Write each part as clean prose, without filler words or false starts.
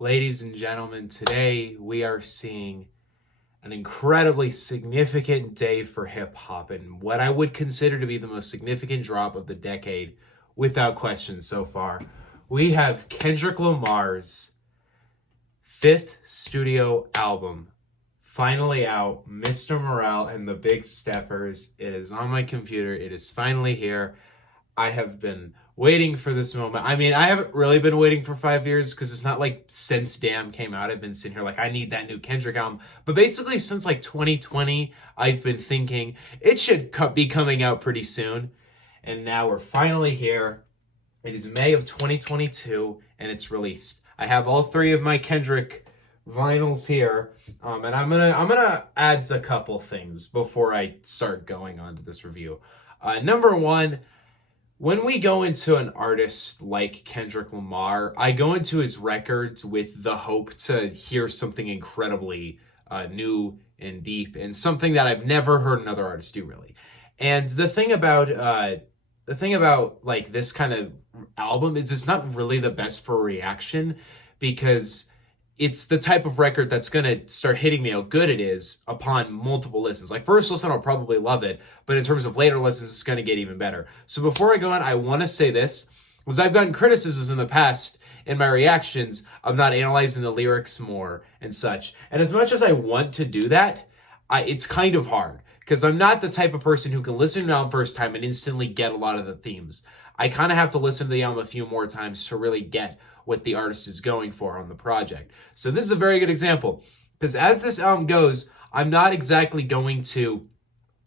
Ladies and gentlemen, today we are seeing an incredibly significant day for hip-hop and what I would consider to be the most significant drop of the decade, without question so far. We have Kendrick Lamar's fifth studio album finally out, Mr. Morale and the Big Steppers. It is on my computer. It is finally here. I have been waiting for this moment. I mean, I haven't really been waiting for 5 years because it's not like since Damn came out, I've been sitting here like, I need that new Kendrick album. But basically since like 2020, I've been thinking it should be coming out pretty soon. And now we're finally here. It is May of 2022 and it's released. I have all three of my Kendrick vinyls here, and I'm gonna add a couple things before I start going on to this review. Number one, when we go into an artist like Kendrick Lamar, I go into his records with the hope to hear something incredibly new and deep, and something that I've never heard another artist do, really. And the thing about like this kind of album is it's not really the best for reaction, because it's the type of record that's going to start hitting me how good it is upon multiple listens. Like, first listen, I'll probably love it, but in terms of later listens, it's going to get even better. So before I go on, I want to say this, because I've gotten criticisms in the past in my reactions of not analyzing the lyrics more and such. And as much as I want to do that, it's kind of hard, because I'm not the type of person who can listen to an album first time and instantly get a lot of the themes. I kind of have to listen to the album a few more times to really get what the artist is going for on the project. So this is a very good example, because as this album goes, I'm not exactly going to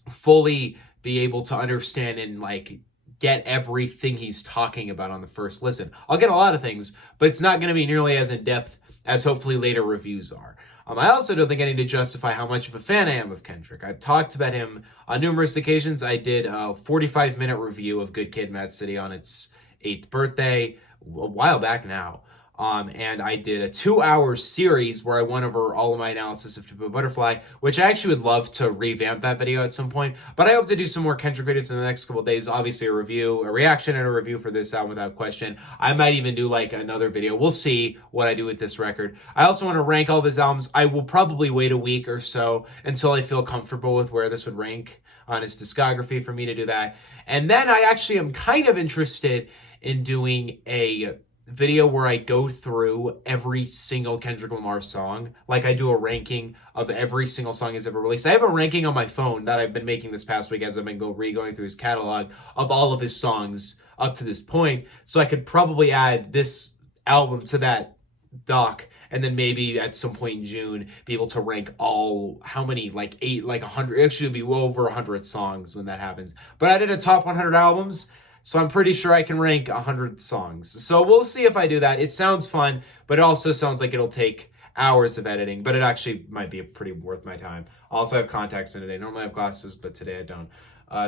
fully be able to understand and like get everything he's talking about on the first listen. I'll get a lot of things, but it's not going to be nearly as in depth as hopefully later reviews are. I also don't think I need to justify how much of a fan I am of Kendrick. I've talked about him on numerous occasions. I did a 45-minute review of Good Kid, Mad City on its 8th birthday a while back now. And I did a 2-hour series where I went over all of my analysis of To Pimp a Butterfly, which I actually would love to revamp that video at some point. But I hope to do some more Kendrick videos in the next couple of days. Obviously a review, a reaction and a review for this album without question. I might even do like another video. We'll see what I do with this record. I also want to rank all of his albums. I will probably wait a week or so until I feel comfortable with where this would rank on his discography for me to do that. And then I actually am kind of interested in doing a video where I go through every single Kendrick Lamar song, like I do a ranking of every single song he's ever released. I have a ranking on my phone that I've been making this past week as I've been going through his catalog of all of his songs up to this point, so I could probably add this album to that doc, and then maybe at some point in June be able to rank all, how many, like 100, actually it'll be well over 100 songs when that happens. But I did a top 100 albums, so I'm pretty sure I can rank 100 songs. So we'll see if I do that. It sounds fun, but it also sounds like it'll take hours of editing, but it actually might be pretty worth my time. I also have contacts in today. Normally I have glasses, but today I don't.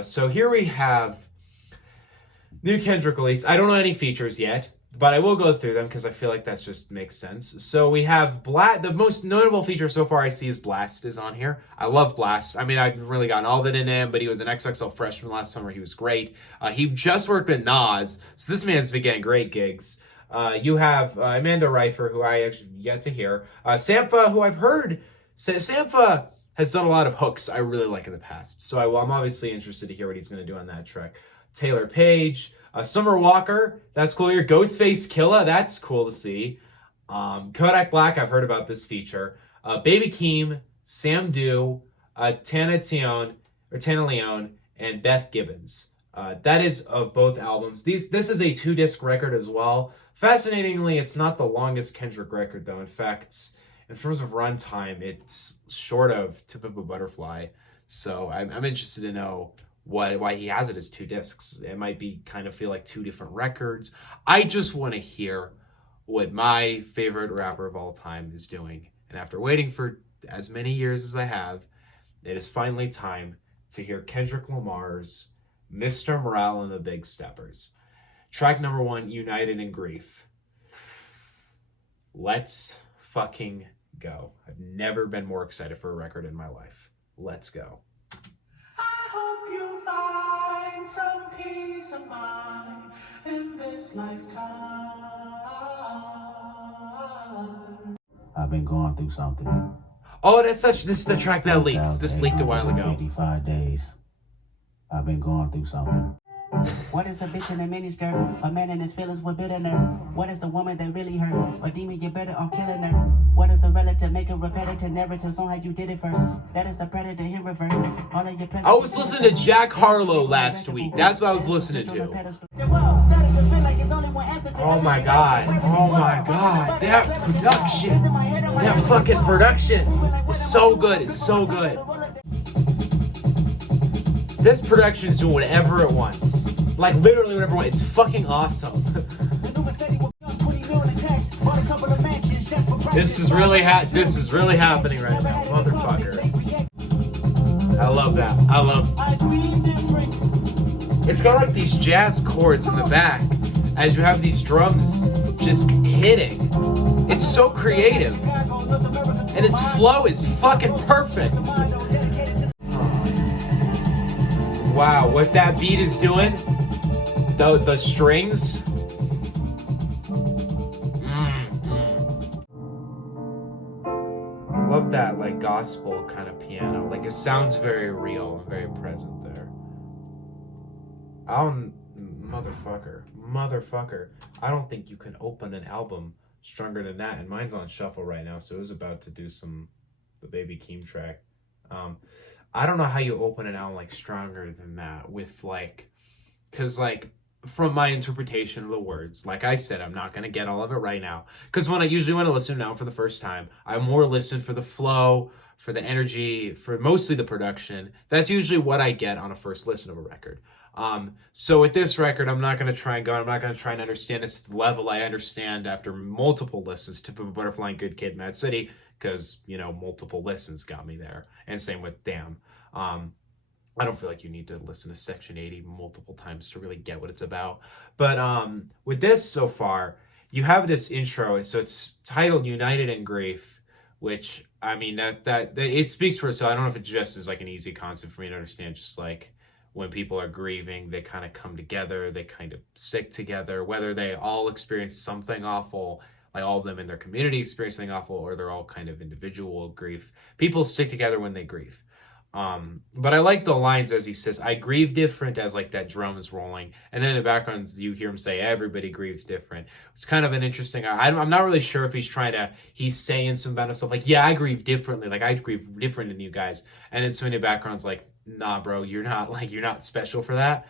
So here we have new Kendrick release. I don't know any features yet, but I will go through them because I feel like that just makes sense. So we have the most notable feature so far I see is Blast is on here. I love Blast. I mean, I've really gotten all that in him, but he was an XXL freshman last summer. He was great. He just worked with Nas, so this man's been getting great gigs. You have Amanda Reifer, who I actually yet to hear. Sampha, who I've heard. Sampha has done a lot of hooks I really like in the past, so I'm obviously interested to hear what he's going to do on that track. Taylor Page. Summer Walker, that's cool here. Ghostface Killah, that's cool to see. Kodak Black, I've heard about this feature. Baby Keem, Sam Dew, Tana Leone, and Beth Gibbons. That is of both albums. This is a 2-disc record as well. Fascinatingly, it's not the longest Kendrick record, though. In fact, in terms of runtime, it's short of To Pimp a Butterfly. So I'm interested to know why he has it as 2 discs. It might be kind of feel like 2 different records. I just want to hear what my favorite rapper of all time is doing. And after waiting for as many years as I have, it is finally time to hear Kendrick Lamar's Mr. Morale and the Big Steppers. Track number 1, United in Grief. Let's fucking go. I've never been more excited for a record in my life. Let's go. Some peace of mind in this lifetime. I've been going through something. Oh, this is the track that leaked. This leaked a while ago. 55 days. I've been going through something. What is a bitch in a miniskirt? A man in his feelings with bitterness. What is a woman that really hurt? A demon, you better off killing her. What is a relative? Make a repetitive narratives on how you did it first. That is a predator in reverse. All of your I was listening to Jack Harlow last week. That's what I was listening to. Oh my god. Oh my god. That production. That fucking production is so good. It's so good. This production is doing whatever it wants. Like literally whatever it wants. It's fucking awesome. This is really happening right now, motherfucker. I love that. It's got like these jazz chords in the back as you have these drums just hitting. It's so creative. And its flow is fucking perfect. Wow, what that beat is doing, the strings. Love that like gospel kind of piano. Like it sounds very real and very present there. Motherfucker. I don't think you can open an album stronger than that. And mine's on shuffle right now, so it was about to do the Baby Keem track. I don't know how you open an album like stronger than that with like, cause like from my interpretation of the words, like I said, I'm not gonna get all of it right now. Cause when I listen to an album for the first time, I more listen for the flow, for the energy, for mostly the production. That's usually what I get on a first listen of a record. So with this record, I'm not gonna try and understand this level I understand after multiple listens to Butterfly and Good Kid, Mad City. Because, multiple listens got me there. And same with Damn. I don't feel like you need to listen to Section 80 multiple times to really get what it's about. But with this so far, you have this intro. So it's titled United in Grief, which, I mean, that it speaks for itself. I don't know if it just is like an easy concept for me to understand. Just like when people are grieving, they kind of come together. They kind of stick together. Whether they all experience something awful, like all of them in their community experience something awful, or they're all kind of individual grief. People stick together when they grieve. But I like the lines as he says, I grieve different, as like that drum is rolling. And then in the background, you hear him say, everybody grieves different. It's kind of an interesting, I'm not really sure if he's saying some kind of stuff like, yeah, I grieve differently. Like I grieve different than you guys. And then so in the background's like, nah, bro, you're not special for that.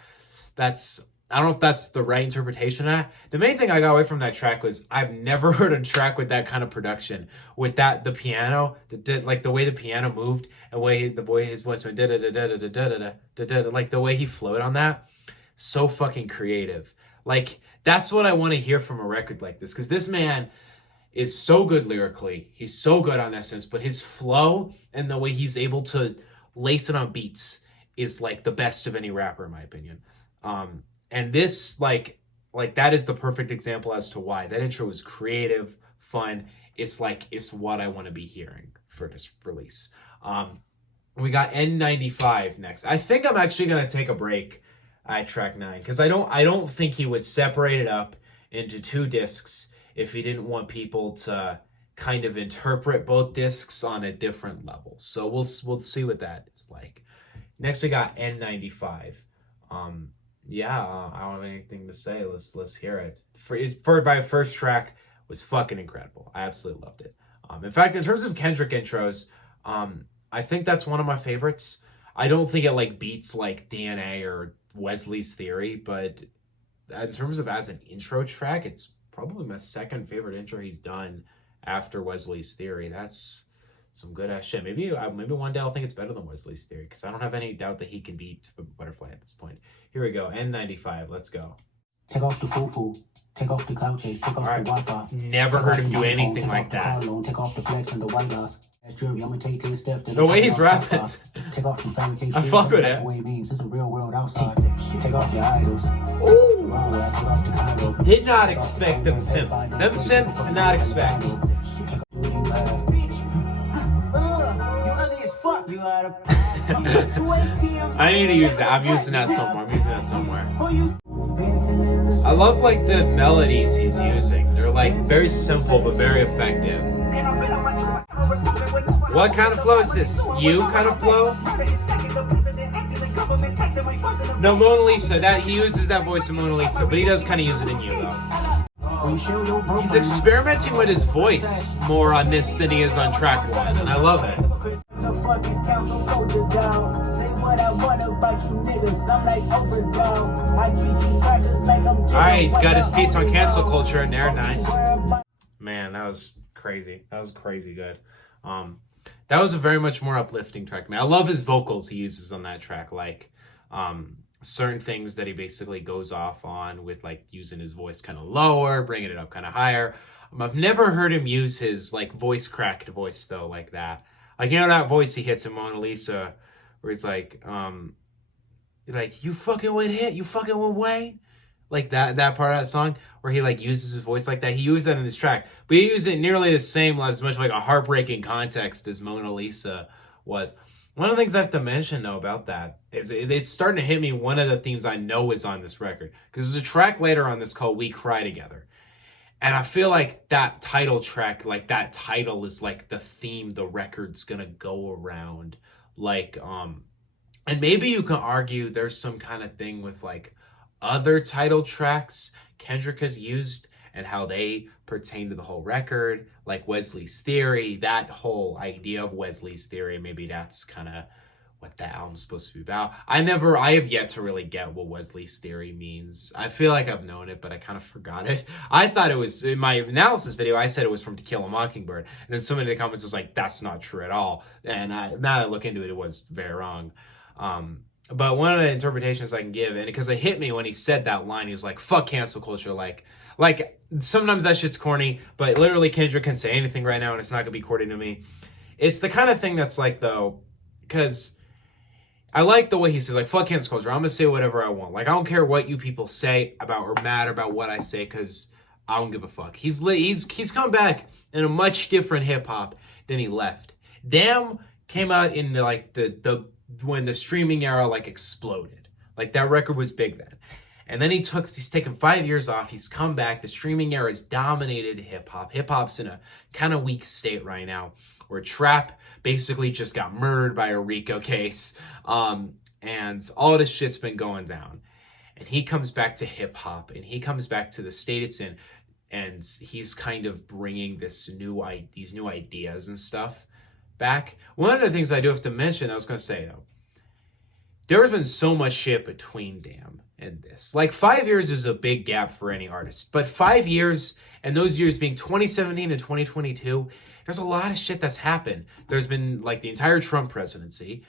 I don't know if that's the right interpretation of that. The main thing I got away from that track was I've never heard a track with that kind of production. With the piano, like the way the piano moved and the way his voice went da-da-da-da-da-da-da-da-da-da, like the way he flowed on that, so fucking creative. Like that's what I want to hear from a record like this, because this man is so good lyrically. He's so good on Essence, but his flow and the way he's able to lace it on beats is like the best of any rapper in my opinion. And this, like that is the perfect example as to why. That intro is creative, fun. It's what I want to be hearing for this release. We got N95 next. I think I'm actually going to take a break at track 9, because I don't think he would separate it up into 2 discs if he didn't want people to kind of interpret both discs on a different level. So we'll see what that is like. Next we got N95. I don't have anything to say. Let's hear it. My first track was fucking incredible. I absolutely loved it. In fact, in terms of Kendrick intros, I think that's one of my favorites. I don't think it like beats like DNA or Wesley's Theory, but in terms of as an intro track, it's probably my second favorite intro he's done after Wesley's Theory. That's some good ass shit. Maybe one day I'll think it's better than Wesley's Theory, because I don't have any doubt that he can beat Butterfly at this point. Here we go, N95, let's go. Take off the foo-foo, take off the cloud chase, take off the Wi-Fi. Never heard him do anything like that. Take off the flex and the white glass. The way he's rapping, I fuck with it. It's a real world outside. Take off your idols. Ooh. Did not expect them simps. Them simps did not expect. I need to use that. I'm using that somewhere. I love like the melodies he's using. They're like very simple but very effective. What kind of flow is this? You kind of flow? No, Mona Lisa. That he uses that voice in Mona Lisa, but he does kind of use it in You though. He's experimenting with his voice more on this than he is on track 1, and I love it. Alright, he's got his piece on cancel culture in there. Nice. Man, that was crazy. That was crazy good. That was a very much more uplifting track. Man, I love his vocals he uses on that track. Like, certain things that he basically goes off on with, like, using his voice kind of lower, bringing it up kind of higher. I've never heard him use his, like, voice cracked voice, though, like that. Like, you know that voice he hits in Mona Lisa, where he's like, you fucking with hit, you fucking with Wayne? Like, that part of that song, where he, like, uses his voice like that. He used that in this track. But he used it nearly the same, as much like a heartbreaking context as Mona Lisa was. One of the things I have to mention, though, about that is it's starting to hit me. One of the themes I know is on this record, because there's a track later on this called We Cry Together. And I feel like that title track, like that title is like the theme the record's gonna go around. Like, and maybe you can argue there's some kind of thing with like other title tracks Kendrick has used and how they pertain to the whole record, like Wesley's Theory, that whole idea of Wesley's Theory. Maybe that's kind of what the album's supposed to be about. I have yet to really get what Wesley's Theory means. I feel like I've known it, but I kind of forgot it. I thought it was, in my analysis video, I said it was from To Kill a Mockingbird. And then somebody in the comments was like, that's not true at all. And now that I look into it, it was very wrong. But one of the interpretations I can give, and because it hit me when he said that line, he was like, fuck cancel culture. Like sometimes that shit's corny, but literally Kendrick can say anything right now and it's not gonna be corny to me. It's the kind of thing that's like, though, because I like the way he said, like, fuck cancel culture. I'm gonna say whatever I want. Like, I don't care what you people say about or matter about what I say, because I don't give a fuck. He's come back in a much different hip hop than he left. Damn came out in the when the streaming era like exploded. Like, that record was big then. And then he's taken 5 years off. He's come back. The streaming era has dominated hip hop. Hip hop's in a kind of weak state right now, where trap basically just got murdered by a RICO case. And all of this shit's been going down. And he comes back to hip hop, and he comes back to the state it's in, and he's kind of bringing these new ideas and stuff back. One of the things I do have to mention, I was going to say, though, there's been so much shit between Damn and this. Like, 5 years is a big gap for any artist, but 5 years, and those years being 2017 and 2022, there's a lot of shit that's happened. There's been, like, the entire Trump presidency.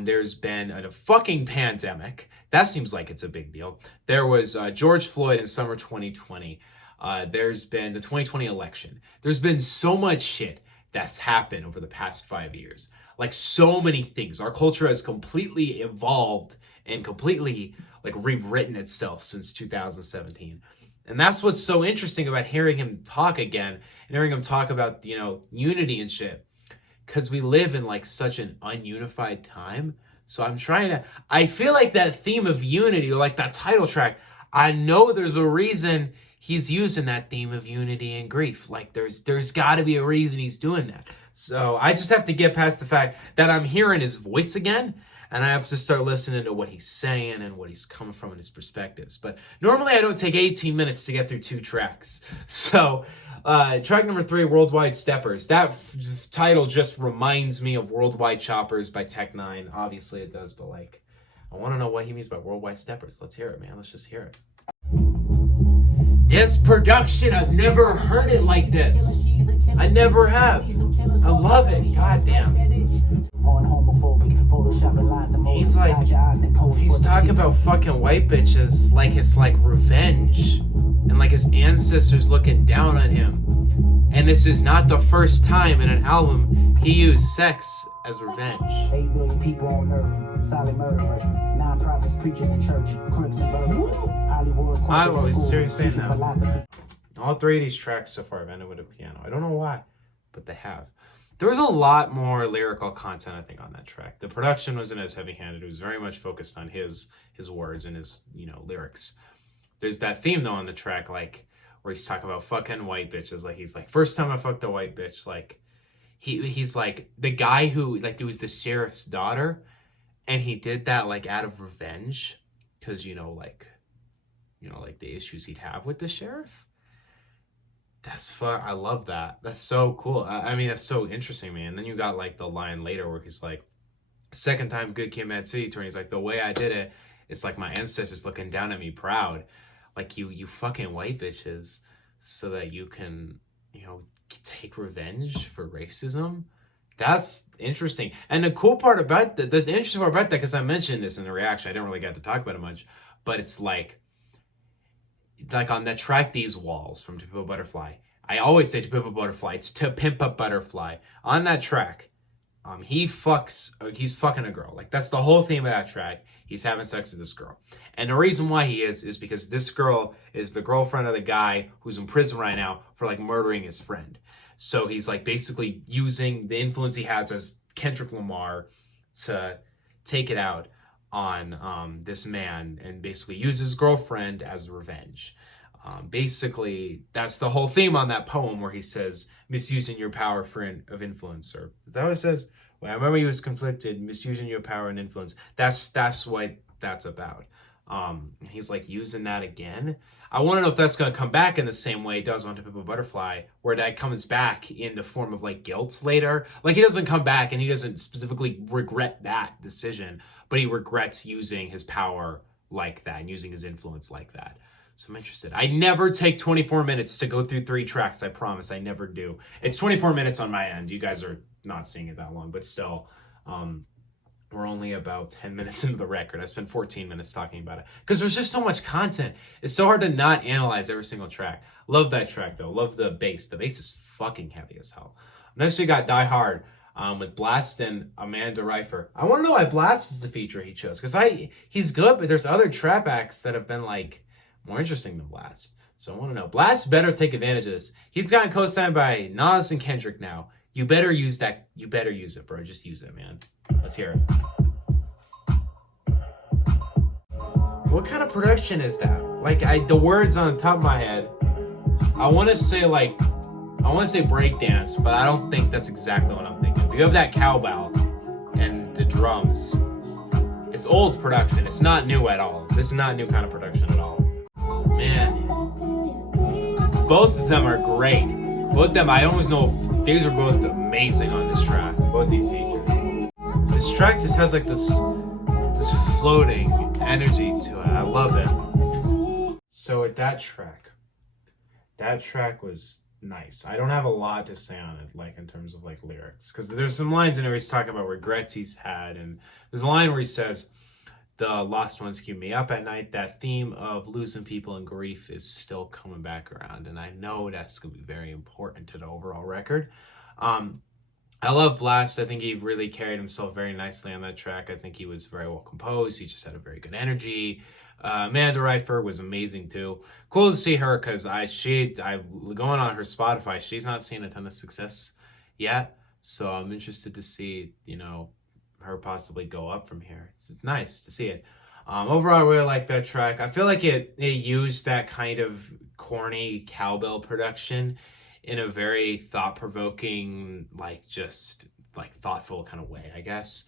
There's been a fucking pandemic. That seems like it's a big deal. There was George Floyd in summer 2020. There's been the 2020 election. There's been so much shit that's happened over the past 5 years. Like, so many things. Our culture has completely evolved and completely, like, rewritten itself since 2017. And that's what's so interesting about hearing him talk again and hearing him talk about, unity and shit. Because we live in, like, such an ununified time. So I feel like that theme of unity, or like that title track, I know there's a reason he's using that theme of unity and grief. Like, there's got to be a reason he's doing that. So I just have to get past the fact that I'm hearing his voice again, and I have to start listening to what he's saying and what he's coming from in his perspectives. But normally I don't take 18 minutes to get through 2 tracks. So track number 3, Worldwide Steppers. That title just reminds me of Worldwide Choppers by Tech 9. Obviously it does, but like, I want to know what he means by Worldwide Steppers. Let's hear it, man. Let's just hear it. This production, I've never heard it like this. I never have. I love it. God damn. He's talking about fucking white bitches like it's like revenge. And like his ancestors looking down on him. And this is not the first time in an album he used sex as revenge. 8 billion people on earth, silent murderers, non-profits, preachers in church, crooks and burglars, Hollywood. I was seriously saying that. All 3 of these tracks so far have ended with a piano. I don't know why, but they have. There was a lot more lyrical content, I think, on that track. The production wasn't as heavy-handed. It was very much focused on his words and his, lyrics. There's that theme, though, on the track, like, where he's talking about fucking white bitches. Like, he's like, first time I fucked a white bitch. Like, he's like, the guy who, like, it was the sheriff's daughter, and he did that, like, out of revenge, because, like the issues he'd have with the sheriff. That's fun. I love that. That's so cool. I mean, that's so interesting, man. And then you got, like, the line later where he's like, second time good kid, mad city tour. He's like, the way I did it, it's like my ancestors looking down at me proud. Like, you fucking white bitches, so that you can, take revenge for racism. That's interesting. And the cool part about the interesting part about that, because I mentioned this in the reaction, I didn't really get to talk about it much, but it's like on that track, These Walls from To Pimp a Butterfly. I always say To Pimp a Butterfly. It's To Pimp a Butterfly. On that track, he's fucking a girl. Like, that's the whole theme of that track. He's having sex with this girl. And the reason why he is because this girl is the girlfriend of the guy who's in prison right now for, like, murdering his friend. So he's, like, basically using the influence he has as Kendrick Lamar to take it out on this man and basically use his girlfriend as revenge. Basically, that's the whole theme on that poem where he says, misusing your power of influence. Or is that what it says? Well, I remember he was conflicted, misusing your power and influence. That's what that's about. He's like using that again. I want to know if that's going to come back in the same way it does on To Pimp a Butterfly, where that comes back in the form of, like, guilt later. Like, he doesn't come back and he doesn't specifically regret that decision, but he regrets using his power like that and using his influence like that. So I'm interested. I never take 24 minutes to go through 3 tracks. I promise. I never do. It's 24 minutes on my end. You guys are not seeing it that long, but still, we're only about 10 minutes into the record. I spent 14 minutes talking about it because there's just so much content. It's so hard to not analyze every single track. Love that track, though. Love the bass. The bass is fucking heavy as hell. Next, we got Die Hard with Blast and Amanda Reifer. I want to know why Blast is the feature he chose, because he's good, but there's other trap acts that have been, like, more interesting than Blast. So I want to know. Blast better take advantage of this. He's gotten co-signed by Nas and Kendrick now. You better use that. You better use it, bro. Just use it, man. Let's hear it. What kind of production is that? Like, the words on the top of my head, I want to say breakdance, but I don't think that's exactly what I'm thinking. If you have that cowbell and the drums, it's old production. It's not new at all. This is not new kind of production at all. Man, both of them are great. Both of them, I always know these are both amazing on this track. Both these features. This track just has, like, this floating energy to it. I love it. So with that track was nice. I don't have a lot to say on it, like, in terms of, like, lyrics, because there's some lines in there he's talking about regrets he's had, and there's a line where he says, the lost ones keep me up at night. That theme of losing people and grief is still coming back around, and I know that's going to be very important to the overall record. I love Blast. I think he really carried himself very nicely on that track. I think he was very well composed. He just had a very good energy. Amanda Reifer was amazing too. Cool to see her, because I going on her Spotify, she's not seeing a ton of success yet. So I'm interested to see, her possibly go up from here. It's nice to see it. Overall, I really like that track. I feel like it used that kind of corny cowbell production in a very thought-provoking, thoughtful kind of way, I guess.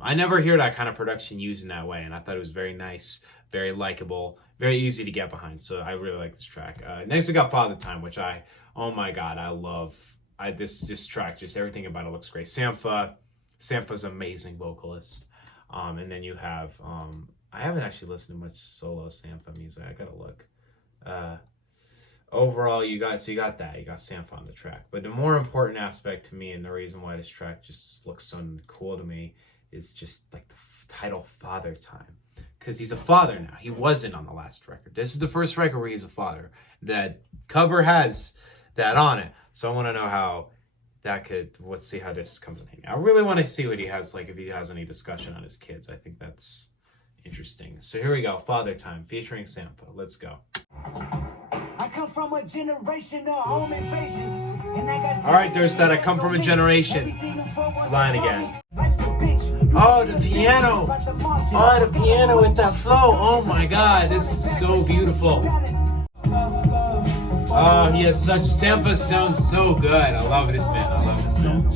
I never hear that kind of production used in that way, and I thought it was very nice, very likable, very easy to get behind. So I really like this track. Next, we got Father Time, which oh my God, I love. This track, just everything about it looks great. Sampha's amazing vocalist. And then you have, I haven't actually listened to much solo Sampha music. I gotta look. Overall, you got that. You got Sampha on the track. But the more important aspect to me, and the reason why this track just looks so cool to me, is just, like, the title Father Time. Because he's a father now. He wasn't on the last record. This is the first record where he's a father. That cover has that on it. So I want to know how that could, let's see how this comes in handy. I really want to see what he has, like, if he has any discussion on his kids. I think that's interesting. So here we go, Father Time, featuring Sampha. Let's go. I come from a generation of home invasions, and I got. All right, there's that I come from a generation line again. Oh, the piano. Oh, the piano with that flow. Oh my God, this is so beautiful. Oh, he has such Sampha sounds so good. I love this man. I love this man.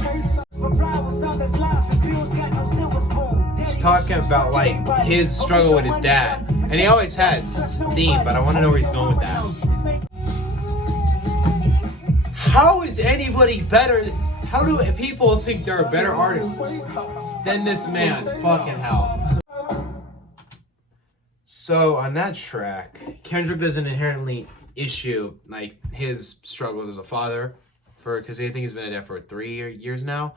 He's talking about like his struggle with his dad, and he always has this theme. But I want to know where he's going with that. How is anybody better? How do people think there are better artists than this man? Fucking hell. So on that track, Kendrick doesn't inherently issue like his struggles as a father because I think he's been a dad for 3 years now.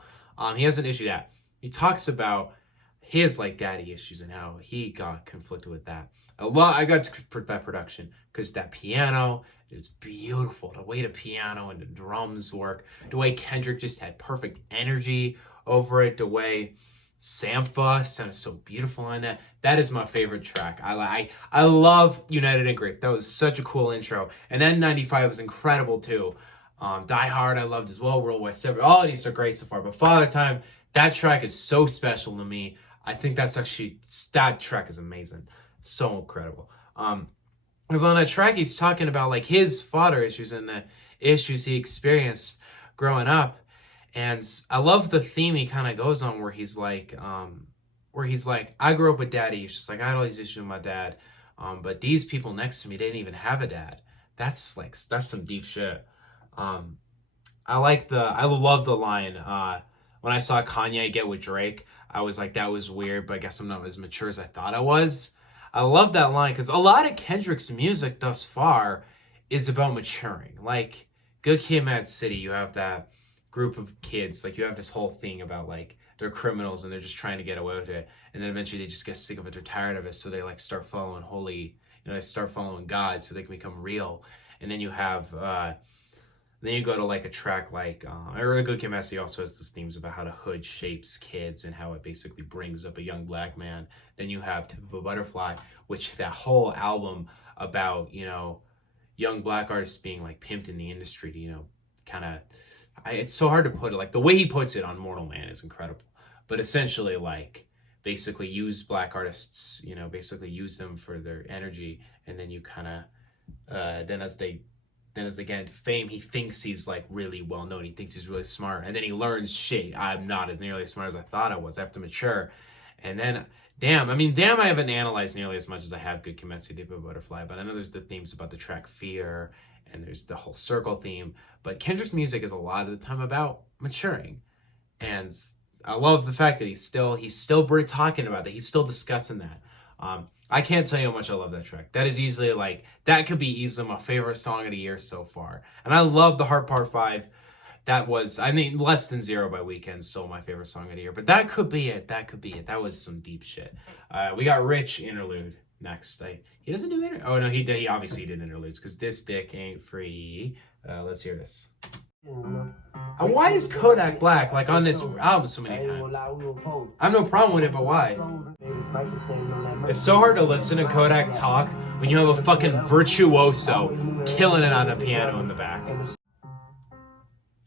He doesn't issue that. He talks about his like daddy issues and how he got conflicted with that. I got to that production because that piano is beautiful. The way the piano and the drums work, the way Kendrick just had perfect energy over it, the way Sampha sounded so beautiful on that. That is my favorite track. I love United and Great. That was such a cool intro. And then 95 was incredible too. Die Hard I loved as well. Worldwide 7. All of these are great so far. But Father Time, that track is so special to me. I think that track is amazing. So incredible. Because on that track he's talking about like his father issues and the issues he experienced growing up. And I love the theme he kind of goes on where he's like, I grew up with daddy issues. Like I had all these issues with my dad. But these people next to me, they didn't even have a dad. That's some deep shit. I love the line, when I saw Kanye get with Drake, I was like, that was weird, but I guess I'm not as mature as I thought I was. I love that line because a lot of Kendrick's music thus far is about maturing. Like Good Kid, Mad City, you have that group of kids, like you have this whole thing about like they're criminals and they're just trying to get away with it, and then eventually they just get sick of it, they're tired of it, so they like start following they start following God so they can become real. And then you have then you go to like a track like or Good Kid, Mad City also has these themes about how the hood shapes kids and how it basically brings up a young black man. Then you have Typical Butterfly, which that whole album about young black artists being like pimped in the industry to kind of, it's so hard to put it. Like the way he puts it on Mortal Man is incredible. But essentially, like, basically use black artists, basically use them for their energy, and then you kind of, then as they get into fame, he thinks he's like really well known. He thinks he's really smart, and then he learns, shit, I'm not as nearly as smart as I thought I was. I have to mature, and then. Damn, I haven't analyzed nearly as much as I have Good Kid, Mad City, Butterfly, but I know there's the themes about the track Fear, and there's the whole circle theme, but Kendrick's music is a lot of the time about maturing, and I love the fact that he's still talking about that, he's still discussing that. I can't tell you how much I love that track. That is easily that could be easily my favorite song of the year so far, and I love the Heart Part 5. That was, Less Than Zero by Weeknd, still my favorite song of the year. But that could be it. That was some deep shit. We got Rich interlude next. He doesn't do interlude. Oh, no, he obviously did interludes because this dick ain't free. Let's hear this. And why is Kodak Black on this album so many times? I have no problem with it, but why? It's so hard to listen to Kodak talk when you have a fucking virtuoso killing it on the piano in the back.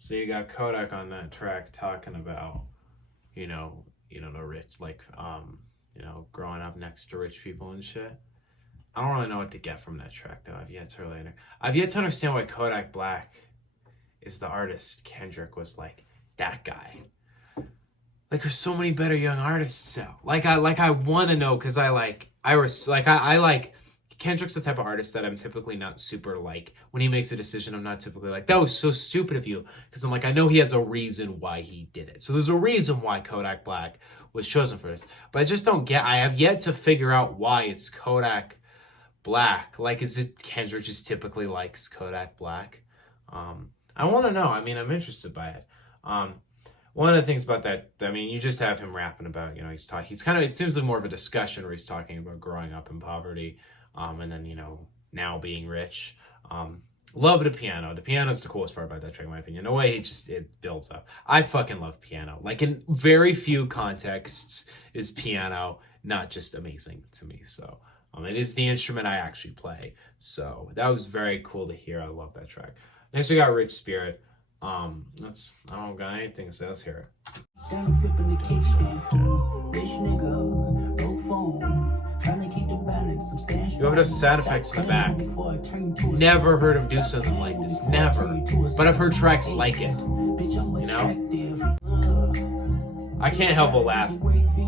So you got Kodak on that track talking about, the rich, growing up next to rich people and shit. I don't really know what to get from that track though. I've yet to understand why Kodak Black is the artist Kendrick was like that guy. Like there's so many better young artists now. I want to know because Kendrick's the type of artist that I'm typically not super when he makes a decision, I'm not typically that was so stupid of you. Because I'm I know he has a reason why he did it. So there's a reason why Kodak Black was chosen for this. But I have yet to figure out why it's Kodak Black. Is it Kendrick just typically likes Kodak Black? I want to know. I'm interested by it. One of the things about that, you just have him rapping about, it seems like more of a discussion where he's talking about growing up in poverty. And then, now being rich. Love the piano. The piano is the coolest part about that track, in my opinion. The way it builds up. I fucking love piano. In very few contexts is piano not just amazing to me. So, it is the instrument I actually play. So, that was very cool to hear. I love that track. Next, we got Rich Spirit. I don't got anything, so let's hear it. You have those sound effects in the back. Never heard him do something like this. Never. But I've heard tracks like it. You know? I can't help but laugh.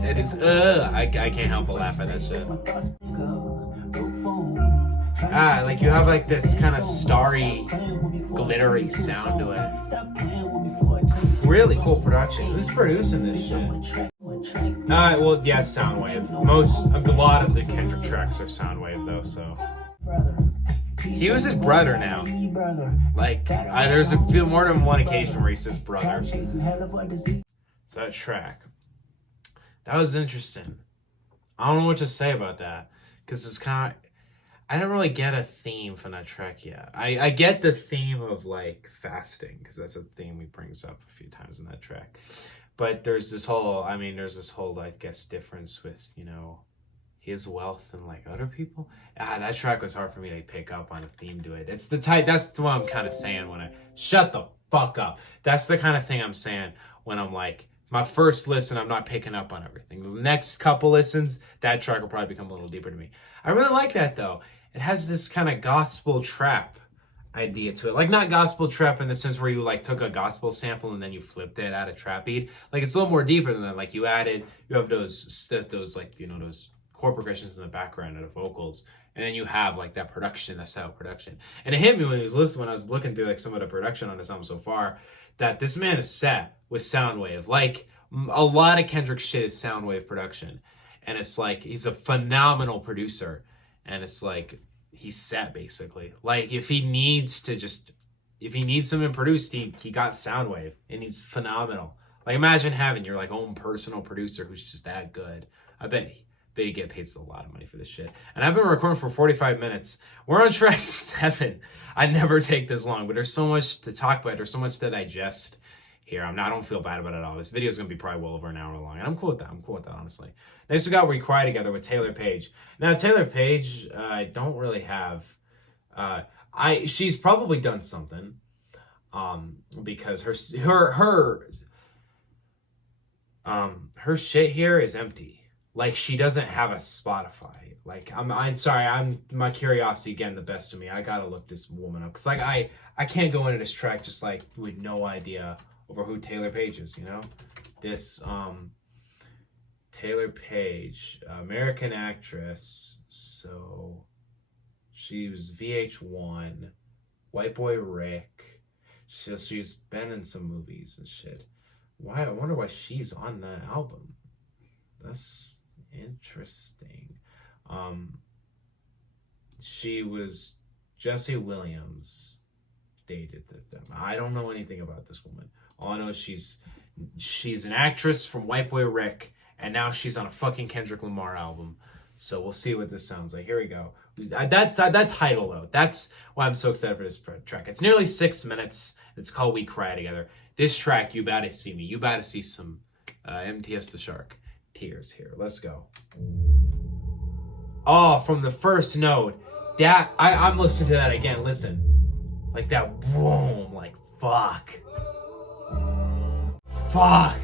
It is, I can't help but laugh at that shit. Like you have like this kind of starry, glittery sound to it. Really cool production. Who's producing this shit? Well, yeah, Soundwave. A lot of the Kendrick tracks are Soundwave though, so. He uses brother now. Like, there's a few more than one occasion where he says brother. So that track. That was interesting. I don't know what to say about that. Because it's kind of... I don't really get a theme from that track yet. I get the theme of, like, fasting. Because that's a theme he brings up a few times in that track. But there's this whole, I guess, difference with, you know, his wealth and, like, other people. That track was hard for me to pick up on a theme to it. It's the type, that's what I'm kind of saying when shut the fuck up. That's the kind of thing I'm saying when I'm like, my first listen, I'm not picking up on everything. The next couple listens, that track will probably become a little deeper to me. I really like that, though. It has this kind of gospel trap idea to it. Like, not gospel trap in the sense where you, like, took a gospel sample and then you flipped it at a trap beat. Like, it's a little more deeper than that. Like, you have those, like, you know, those chord progressions in the background of the vocals. And then you have, like, that production, that style of production. And it hit me when I was looking through, like, some of the production on this album so far, that this man is set with Soundwave. Like, a lot of Kendrick shit is Soundwave production. And it's like, he's a phenomenal producer. And it's like, he's set, basically. Like, if he needs something produced, he got Soundwave. And he's phenomenal. Like, imagine having your, like, own personal producer who's just that good. I bet you get paid a lot of money for this shit. And I've been recording for 45 minutes. We're on track 7. I never take this long, but there's so much to talk about. There's so much to digest here. I don't feel bad about it at all. This video is going to be probably well over an hour long, and I'm cool with that. Honestly. Next, we got We Cry Together with Taylor Page. Now, Taylor Page, I don't really have... she's probably done something, because her shit here is empty. Like, she doesn't have a Spotify. Like, I'm sorry, my curiosity getting the best of me. I gotta look this woman up. Cause like, I can't go into this track just like with no idea over who Taylor Page is, you know? This, Taylor Page, American actress. So, she was VH1, White Boy Rick. She's been in some movies and shit. I wonder why she's on that album. That's interesting. She was Jesse Williams dated them. I don't know anything about this woman. All I know is she's an actress from White Boy Rick, and now she's on a fucking Kendrick Lamar album. So we'll see what this sounds like. Here we go. That title though, that's why I'm so excited for this track. It's nearly 6 minutes. It's called We Cry Together. This track, you about to see me. You about to see some MTS the Shark tears here. Let's go. Oh, from the first note. That I'm listening to that again. Listen. Like that boom. Like fuck. Fuck.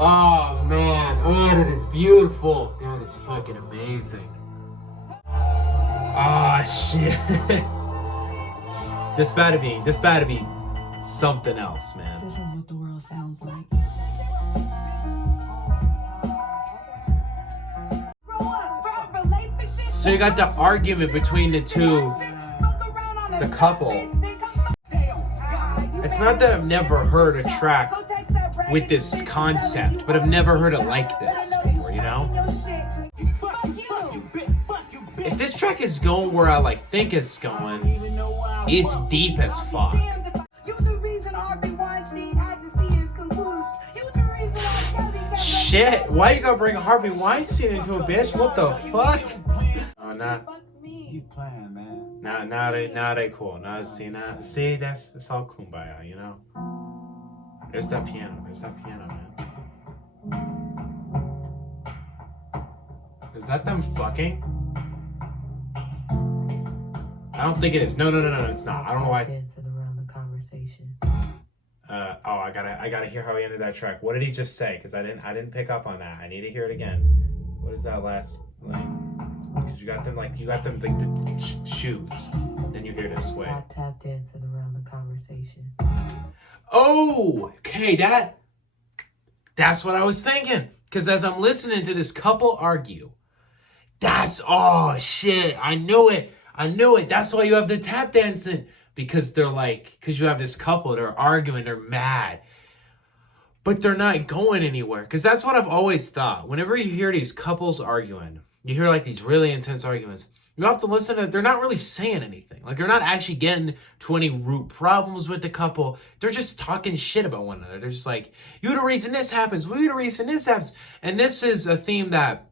Oh man. Oh, that is beautiful. That is fucking amazing. Oh shit. This better be something else, man. This is what the world sounds like. So you got the argument between the two, the couple. It's not that I've never heard a track with this concept, but I've never heard it like this before, you know? If this track is going where I like think it's going, it's deep as fuck. Shit, why you gonna bring Harvey Weinstein into a bitch? What the fuck? Oh, nah. You playing, man. Now they cool. See, that's all kumbaya, you know? There's that piano, man. Is that them fucking? I don't think it is. No, it's not. I don't know why. I gotta hear how he ended that track. What did he just say? Because I didn't pick up on that. I need to hear it again. What is that last line? Because you got them like the shoes. Then you hear this way. Tap dancing around the conversation. Oh, okay, that's what I was thinking. Because as I'm listening to this couple argue, oh shit, I knew it. That's why you have the tap dancing. Because because you have this couple, they're arguing, they're mad. But they're not going anywhere. Because that's what I've always thought. Whenever you hear these couples arguing, you hear like these really intense arguments, you have to listen to, they're not really saying anything. Like, they're not actually getting to any root problems with the couple. They're just talking shit about one another. They're just like, you the reason this happens. You the reason this happens. And this is a theme that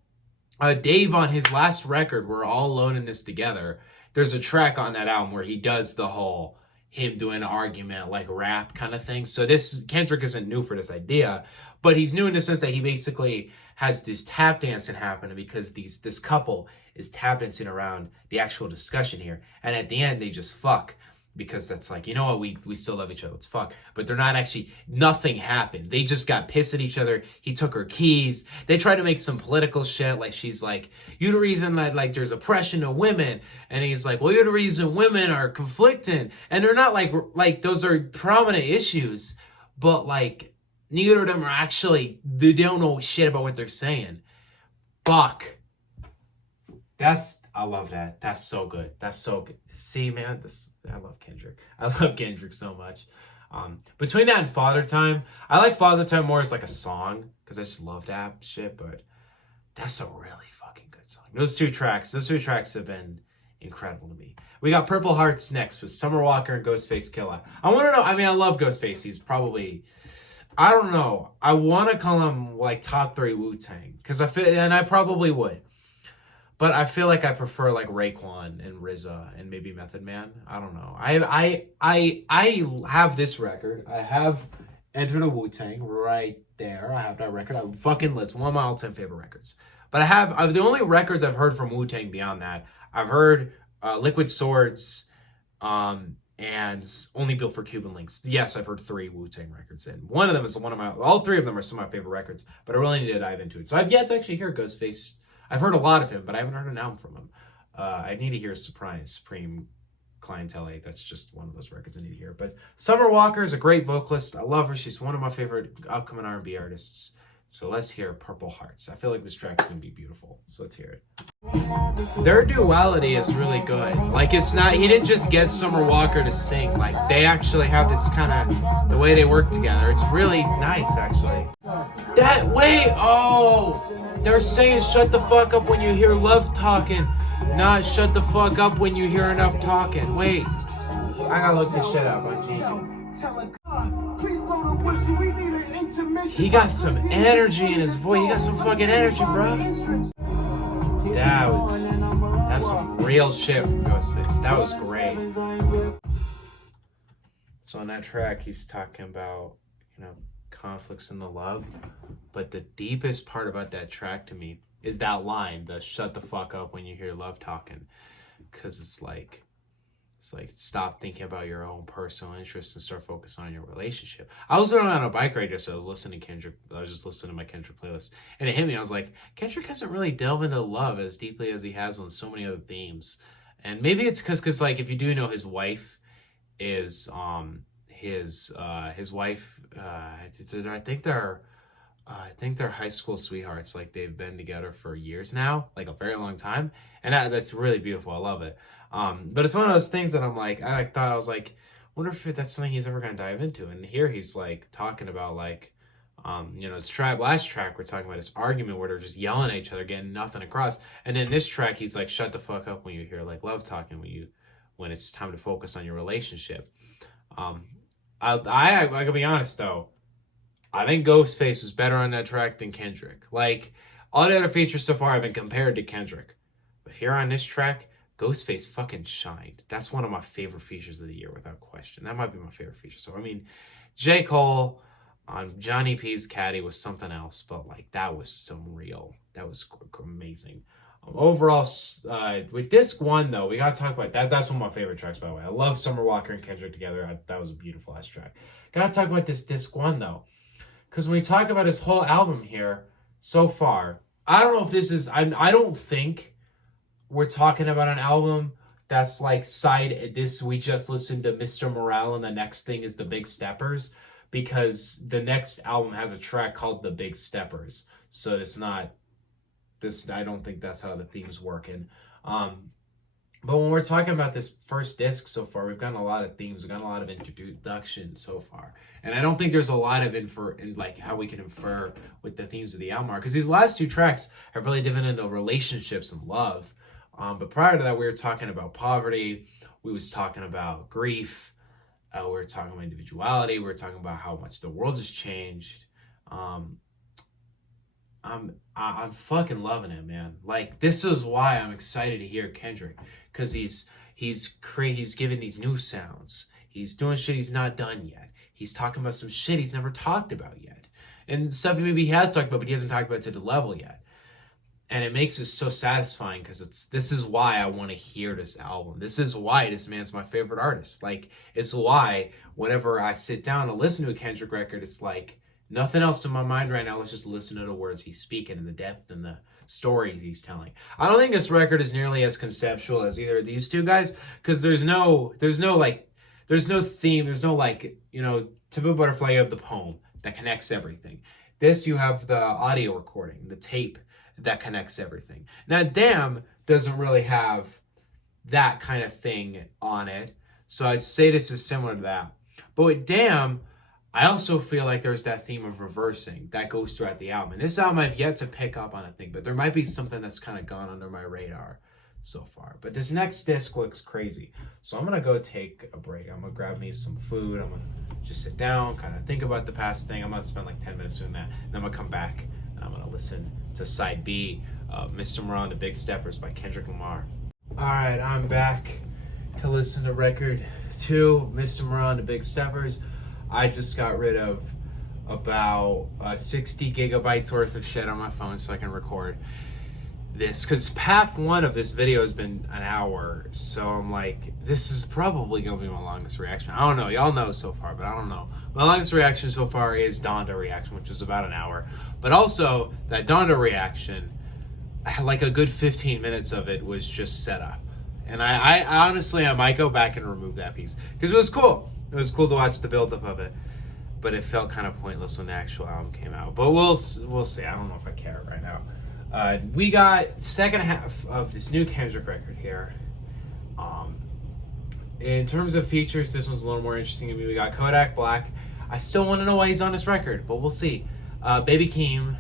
Dave on his last record, We're All Alone in This Together, there's a track on that album where he does the whole him doing an argument, like rap kind of thing. So Kendrick isn't new for this idea, but he's new in the sense that he basically has this tap dancing happening because this couple is tap dancing around the actual discussion here. And at the end, they just fuck because that's like, you know what, we still love each other, let's fuck. But they're not actually, nothing happened. They just got pissed at each other. He took her keys. They tried to make some political shit. Like, she's like, you the reason that like there's oppression of women. And he's like, well, you're the reason women are conflicting. And they're not like those are prominent issues, but like neither of them are actually, they don't know shit about what they're saying. Fuck. I love that. That's so good. That's so good. See, man, I love Kendrick. I love Kendrick so much. Between that and Father Time, I like Father Time more as like a song because I just love that shit, but that's a really fucking good song. Those two tracks have been incredible to me. We got Purple Hearts next with Summer Walker and Ghostface Killah. I want to know, I love Ghostface. He's probably, I don't know. I want to call him like top 3 Wu-Tang because I probably would. But I feel like I prefer like Raekwon and RZA and maybe Method Man. I don't know. I have this record. I have Enter the Wu-Tang right there. I have that record. I fucking list one of my all-time favorite records. But I have the only records I've heard from Wu-Tang beyond that. I've heard Liquid Swords and Only Built for Cuban Links. Yes, I've heard 3 Wu-Tang records. And one of them is all 3 of them are some of my favorite records. But I really need to dive into it. So I've yet to actually hear Ghostface. I've heard a lot of him, but I haven't heard an album from him. I need to hear Supreme Clientele. That's just one of those records I need to hear. But Summer Walker is a great vocalist. I love her. She's one of my favorite upcoming R&B artists. So let's hear Purple Hearts. I feel like this track's going to be beautiful. So let's hear it. Their duality is really good. Like, it's not, he didn't just get Summer Walker to sing. Like, they actually have this kind of, the way they work together. It's really nice, actually. They're saying shut the fuck up when you hear love talking, not shut the fuck up when you hear enough talking. Wait, I gotta look this shit up on Gmail. He got some energy in his voice. He got some fucking energy, bro. That's some real shit from Ghostface. That was great. So on that track, he's talking about, conflicts in the love. But the deepest part about that track to me is that line, the shut the fuck up when you hear love talking. Because it's like stop thinking about your own personal interests and start focusing on your relationship. I was on a bike ride yesterday. I was listening to Kendrick. I was just listening to my Kendrick playlist. And it hit me. I was like, Kendrick hasn't really delved into love as deeply as he has on so many other themes. And maybe it's because like, if you do know, his wife is his wife, I think they're high school sweethearts. Like, they've been together for years now, like a very long time. And that's really beautiful. I love it. But it's one of those things that I'm like, I was like, wonder if that's something he's ever going to dive into. And here he's like talking about like, his last track, we're talking about this argument where they're just yelling at each other, getting nothing across. And then this track, he's like, shut the fuck up when you hear like love talking, when it's time to focus on your relationship. I gotta be honest though. I think Ghostface was better on that track than Kendrick. Like, all the other features so far have been compared to Kendrick. But here on this track, Ghostface fucking shined. That's one of my favorite features of the year, without question. That might be my favorite feature. So, J. Cole on Johnny P's Caddy was something else. But, like, that was that was amazing. Overall, with disc 1, though, we got to talk about that. That's one of my favorite tracks, by the way. I love Summer Walker and Kendrick together. That was a beautiful ass track. Got to talk about this disc 1, though. Because when we talk about his whole album here, so far, I don't know if this is, I don't think we're talking about an album that's like we just listened to Mr. Morale and the next thing is the Big Steppers, because the next album has a track called The Big Steppers. So it's not this, I don't think that's how the theme's working. But when we're talking about this first disc so far, we've gotten a lot of themes, we've gotten a lot of introduction so far. And I don't think there's a lot of like how we can infer with the themes of the album are, because these last two tracks have really driven into relationships and love. But prior to that, we were talking about poverty, we was talking about grief, we were talking about individuality, we were talking about how much the world has changed. I'm fucking loving it, man. Like, this is why I'm excited to hear Kendrick, because he's giving these new sounds. He's doing shit he's not done yet. He's talking about some shit he's never talked about yet, and stuff maybe he has talked about, but he hasn't talked about to the level yet. And it makes it so satisfying, because this is why I want to hear this album. This is why this man's my favorite artist. Like, it's why whenever I sit down to listen to a Kendrick record, it's like nothing else in my mind right now. Let's just listen to the words he's speaking and the depth and the stories he's telling. I don't think this record is nearly as conceptual as either of these two guys, because there's no theme, there's no, like, you know, typical Butterfly, you have the poem that connects everything. This, you have the audio recording, the tape that connects everything. Now, Damn doesn't really have that kind of thing on it, so I'd say this is similar to that. But with Damn, I also feel like there's that theme of reversing that goes throughout the album. And this album I've yet to pick up on a thing, but there might be something that's kind of gone under my radar so far. But this next disc looks crazy. So I'm going to go take a break. I'm going to grab me some food. I'm going to just sit down, kind of think about the past thing. I'm going to spend like 10 minutes doing that. And I'm going to come back and I'm going to listen to side B of Mr. Morale and the Big Steppers by Kendrick Lamar. All right, I'm back to listen to record 2, Mr. Morale and the Big Steppers. I just got rid of about 60 gigabytes worth of shit on my phone so I can record this, because half one of this video has been an hour, so I'm like, this is probably gonna be my longest reaction. I don't know, y'all know so far, but I don't know. My longest reaction so far is Donda reaction, which was about an hour, but also that Donda reaction, like a good 15 minutes of it was just set up, and I honestly, I might go back and remove that piece, because it was cool. It was cool to watch the build-up of it, but it felt kind of pointless when the actual album came out. But we'll see. I don't know if I care right now. We got second half of this new Kendrick record here. In terms of features, this one's a little more interesting to me. We got Kodak Black. I still want to know why he's on this record, but we'll see. Baby Keem,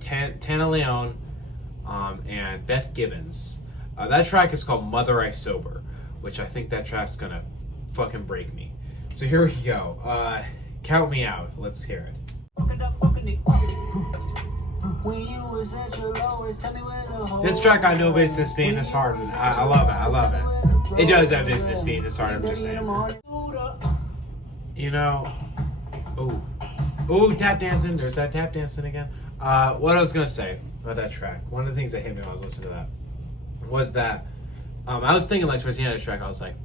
Tana Leone, and Beth Gibbons. That track is called Mother I Sober, which I think that track's gonna fucking break me. So here we go. Count me out. Let's hear it. This track got no business being this hard. I love it. I love it. It does have business being this hard. I'm just saying. You know. Ooh, tap dancing. There's that tap dancing again. What I was gonna say about that track. One of the things that hit me when I was listening to that was that I was thinking, like, towards the end of the track, I was like,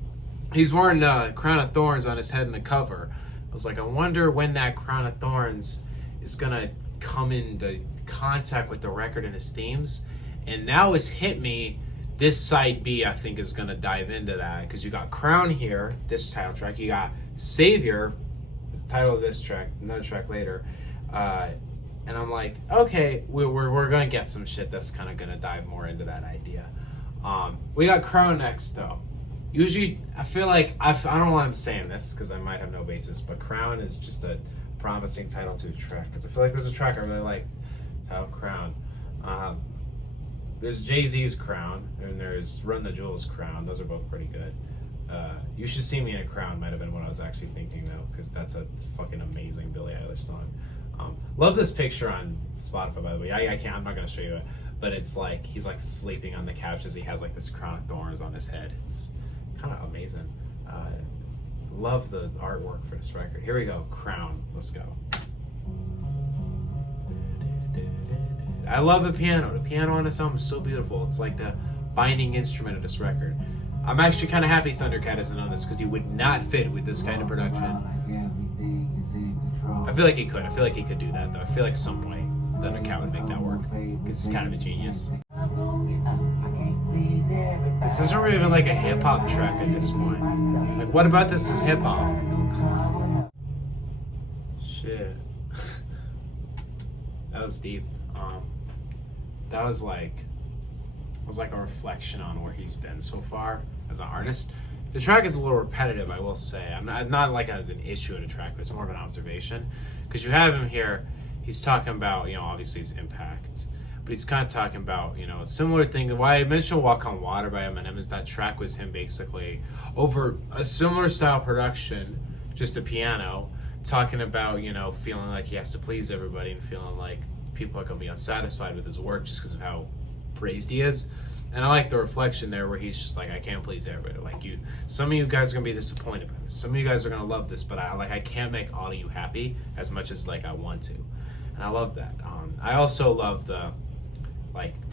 he's wearing a crown of thorns on his head in the cover. I was like, I wonder when that crown of thorns is gonna come into contact with the record and his themes. And now it's hit me, this side B I think is gonna dive into that, because you got Crown here, this title track, you got Savior, it's the title of this track, another track later, and I'm like, okay, we're gonna get some shit that's kind of gonna dive more into that idea. We got Crown next though. Usually, I feel like, I don't know why I'm saying this, because I might have no basis, but Crown is just a promising title to a track, because I feel like there's a track I really like, titled Crown. There's Jay-Z's Crown, and there's Run the Jewels Crown. Those are both pretty good. You Should See Me in a Crown might have been what I was actually thinking, though, because that's a fucking amazing Billie Eilish song. Love this picture on Spotify, by the way. I'm not going to show you it, but it's like, he's like sleeping on the couch as he has like this crown of thorns on his head. It's kind of amazing. Love the artwork for this record. Here we go, Crown. Let's go. I love the piano. The piano on this album is so beautiful. It's like the binding instrument of this record. I'm actually kind of happy Thundercat isn't on this, because he would not fit with this kind of production. I feel like he could. I feel like he could do that, though. I feel like some point Thundercat would make that work. Because he's kind of a genius. This isn't really even like a hip hop track at this point. Like, what about this is hip hop? Shit. That was deep. That was like a reflection on where he's been so far as an artist. The track is a little repetitive, I will say. I'm not like as an issue in a track, but it's more of an observation. Because you have him here, he's talking about, obviously his impact. But he's kind of talking about, a similar thing. Why I mentioned Walk on Water by Eminem is that track was him basically over a similar style production, just a piano, talking about, feeling like he has to please everybody and feeling like people are going to be unsatisfied with his work just because of how praised he is. And I like the reflection there where he's just like, I can't please everybody. Like, some of you guys are gonna be disappointed by this. Some of you guys are gonna love this, but I can't make all of you happy as much as I want to. And I love that. I also love the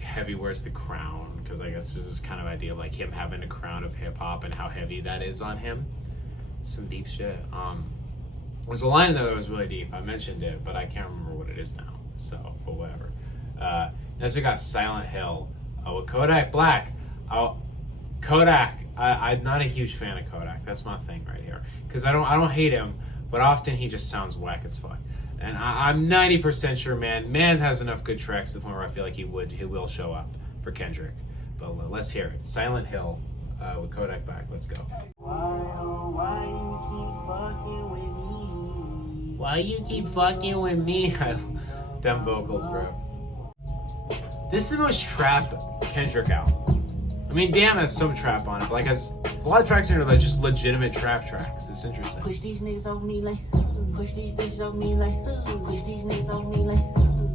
heavy wears the crown, because I guess there's this kind of idea of him having a crown of hip hop and how heavy that is on him. It's some deep shit. There's a line in there that was really deep. I mentioned it, but I can't remember what it is now. So, but whatever. Next we got Silent Hill. With Kodak Black. Kodak, I'm not a huge fan of Kodak. That's my thing right here. Because I don't hate him, but often he just sounds whack as fuck. And I'm 90% sure Man has enough good tracks to the point where I feel like he will show up for Kendrick. But let's hear it. Silent Hill with Kodak Black. Let's go. Why you keep fucking with me? Them vocals, bro. This is the most trap Kendrick album. I mean, damn, has some trap on it, but has a lot of tracks in here that are just legitimate trap tracks. It's interesting. Push these niggas off me push these bitches off me push these niggas off me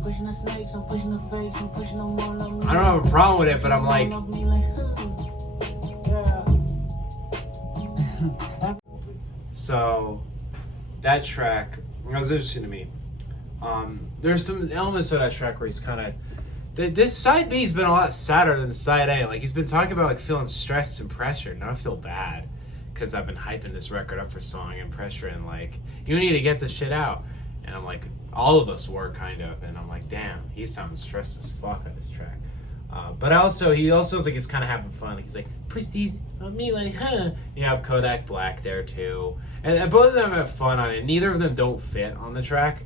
pushing the snakes, I'm pushing the fakes, I'm pushing them all on me. I don't have a problem with it, but I'm like, so that track was interesting to me. There's some elements of that track where he's kind of. This side B's been a lot sadder than side A. He's been talking about feeling stressed and pressured. Now I feel bad because I've been hyping this record up for song and pressure and you need to get this shit out. And I'm like, all of us were kind of. And I'm like, damn, he sounds stressed as fuck on this track. But he also sounds like he's kind of having fun. He's like, push these on me huh. You have Kodak Black there too. And both of them have fun on it. Neither of them don't fit on the track.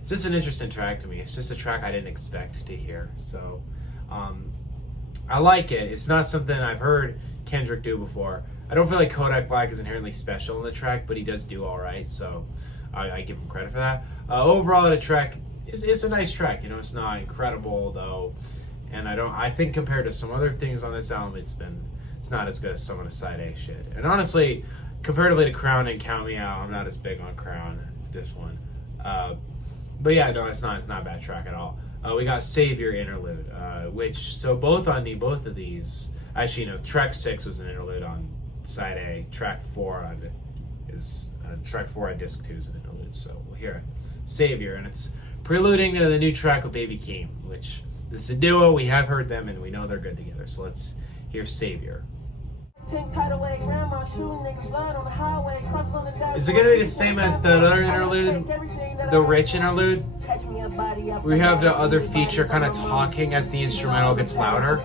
It's just an interesting track to me. It's just a track I didn't expect to hear. So, I like it. It's not something I've heard Kendrick do before. I don't feel like Kodak Black is inherently special in the track, but he does do all right. So, I give him credit for that. Overall, the track is a nice track. It's not incredible though, and I think compared to some other things on this album, it's not as good as some of the side A shit. And honestly, comparatively to Crown and Count Me Out, I'm not as big on Crown. This one. But yeah, no, it's not a bad track at all. We got Savior interlude, both of these, actually, track 6 was an interlude on side A. Track 4 on disc 2 is an interlude. So we'll hear it. Savior, and it's preluding to the new track with Baby Keem, which this is a duo. We have heard them and we know they're good together. So let's hear Savior. Is it gonna be the same as the other interlude, the Rich interlude? We have the other feature kind of talking as the instrumental gets louder.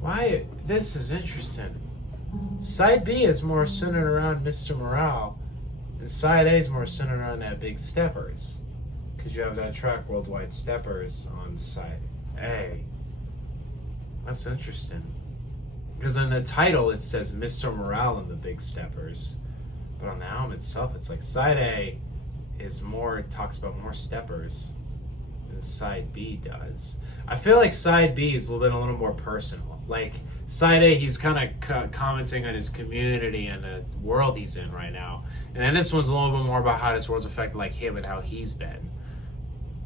Why? This is interesting. Side B is more centered around Mr. Morale, and side A is more centered around that big Steppers, because you have that track Worldwide Steppers on side A. That's interesting. Because in the title it says Mr. Morale and the Big Steppers. But on the album itself, it's side A talks about more steppers than side B does. I feel like side B is a little more personal. Side A, he's kind of commenting on his community and the world he's in right now. And then this one's a little bit more about how this world's affected him and how he's been.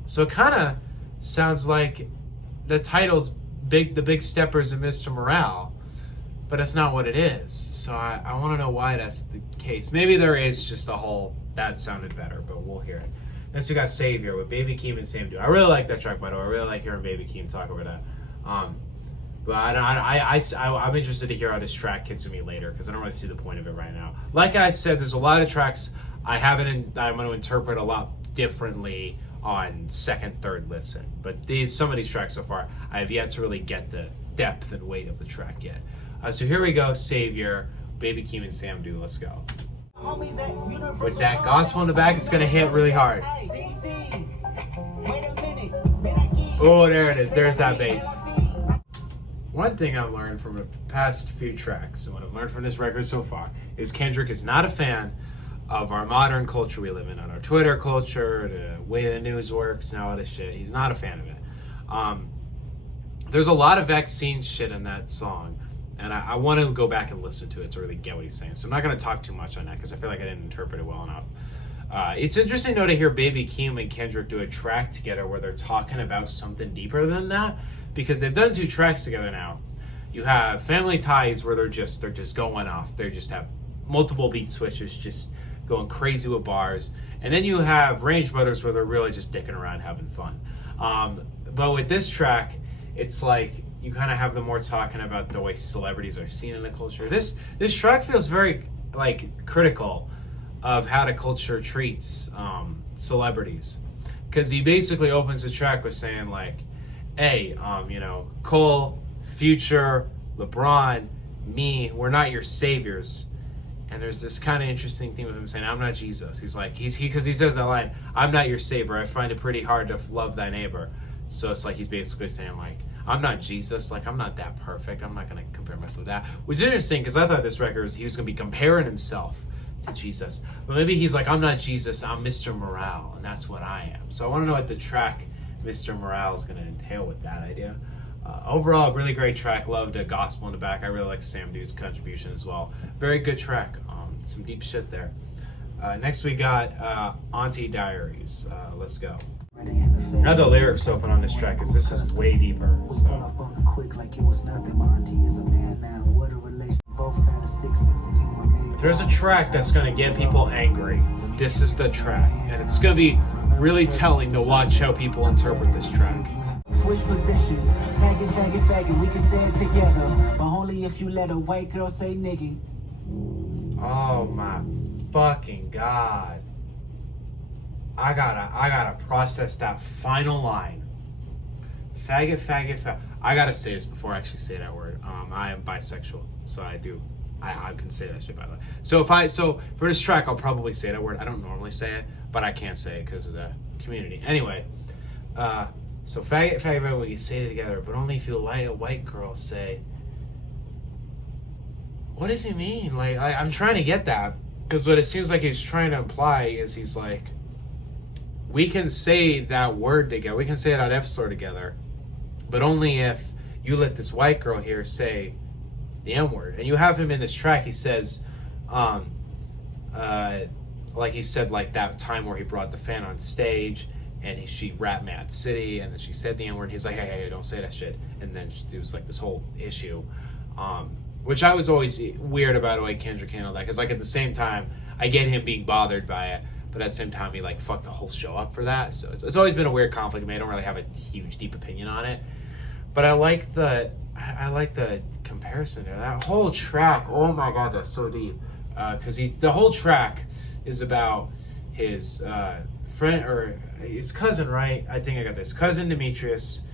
So it kind of sounds like the title's the Big Steppers and Mr. Morale, but that's not what it is. So I want to know why that's the case. Maybe there is just a whole, that sounded better, but we'll hear it. Next we got Savior with Baby Keem and Sam Dude. I really like that track, by the way. I really like hearing Baby Keem talk over that. But I'm interested to hear how this track hits with me later, because I don't really see the point of it right now. Like I said, there's a lot of tracks I'm going to interpret a lot differently on second, third listen. But some of these tracks so far, I have yet to really get the depth and weight of the track yet. So here we go, Savior, Baby Keem and Sam Do. Let's go. With that gospel in the back, it's going to hit really hard. Oh, there it is. There's that bass. One thing I've learned from the past few tracks, and what I've learned from this record so far, is Kendrick is not a fan of our modern culture we live in, on our Twitter culture, the way the news works, and all this shit. He's not a fan of it. There's a lot of vaccine shit in that song, and I want to go back and listen to it to really get what he's saying. So I'm not going to talk too much on that because I feel like I didn't interpret it well enough. It's interesting, though, to hear Baby Keem and Kendrick do a track together where they're talking about something deeper than that, because they've done 2 tracks together now. You have Family Ties, where they're just going off. They just have multiple beat switches, just going crazy with bars. And then you have Range Brothers, where they're really just dicking around, having fun. But with this track, it's like you kind of have them more talking about the way celebrities are seen in the culture. This track feels very like critical of how the culture treats celebrities, because he basically opens the track with saying like, hey, Cole, Future, LeBron, me, we're not your saviors. And there's this kind of interesting theme of him saying, I'm not Jesus. He's like, because he says that line, I'm not your savior. I find it pretty hard to love thy neighbor. So it's like he's basically saying like, I'm not Jesus. Like, I'm not that perfect. I'm not going to compare myself to that. Which is interesting, because I thought this record, he was going to be comparing himself to Jesus. But maybe he's like, I'm not Jesus. I'm Mr. Morale. And that's what I am. So I want to know what the track Mr. Morale is going to entail with that idea. Overall, really great track. Loved the gospel in the back. I really like Sam Dude's contribution as well. Very good track. Some deep shit there. Next we got Auntie Diaries. Let's go. Now the lyrics open on this track, because this is way deeper. So. If there's a track that's going to get people angry, this is the track. And it's going to be really telling to watch how people interpret this track. Switch position, faggot, we can say it together, but only if you let a white girl say nigga. Oh my fucking god. I gotta process that final line. Faggot. I gotta say this before I actually say that word. I am bisexual, so I can say that shit, by the way. So for this track, I'll probably say that word. I don't normally say it, but I can't say it because of the community. Anyway, so faggot, we can say it together, but only if you let a white girl say. What does he mean? Like, I'm trying to get that, because what it seems like he's trying to imply is he's like, we can say that word together, we can say that F slur together, but only if you let this white girl here say the M word. And you have him in this track, he says, like he said, like that time where he brought the fan on stage and she rapped Mad City, and then she said the N word. He's like, hey, don't say that shit. And then it was like this whole issue, which I was always weird about the way Kendrick handled that, because like at the same time, I get him being bothered by it, but at the same time, he like fucked the whole show up for that. So it's always been a weird conflict. I mean, I don't really have a huge, deep opinion on it, but I like the comparison there. That whole track, oh my god, that's so deep. Because the whole track is about his friend, or his cousin, right? I think I got this. Cousin Demetrius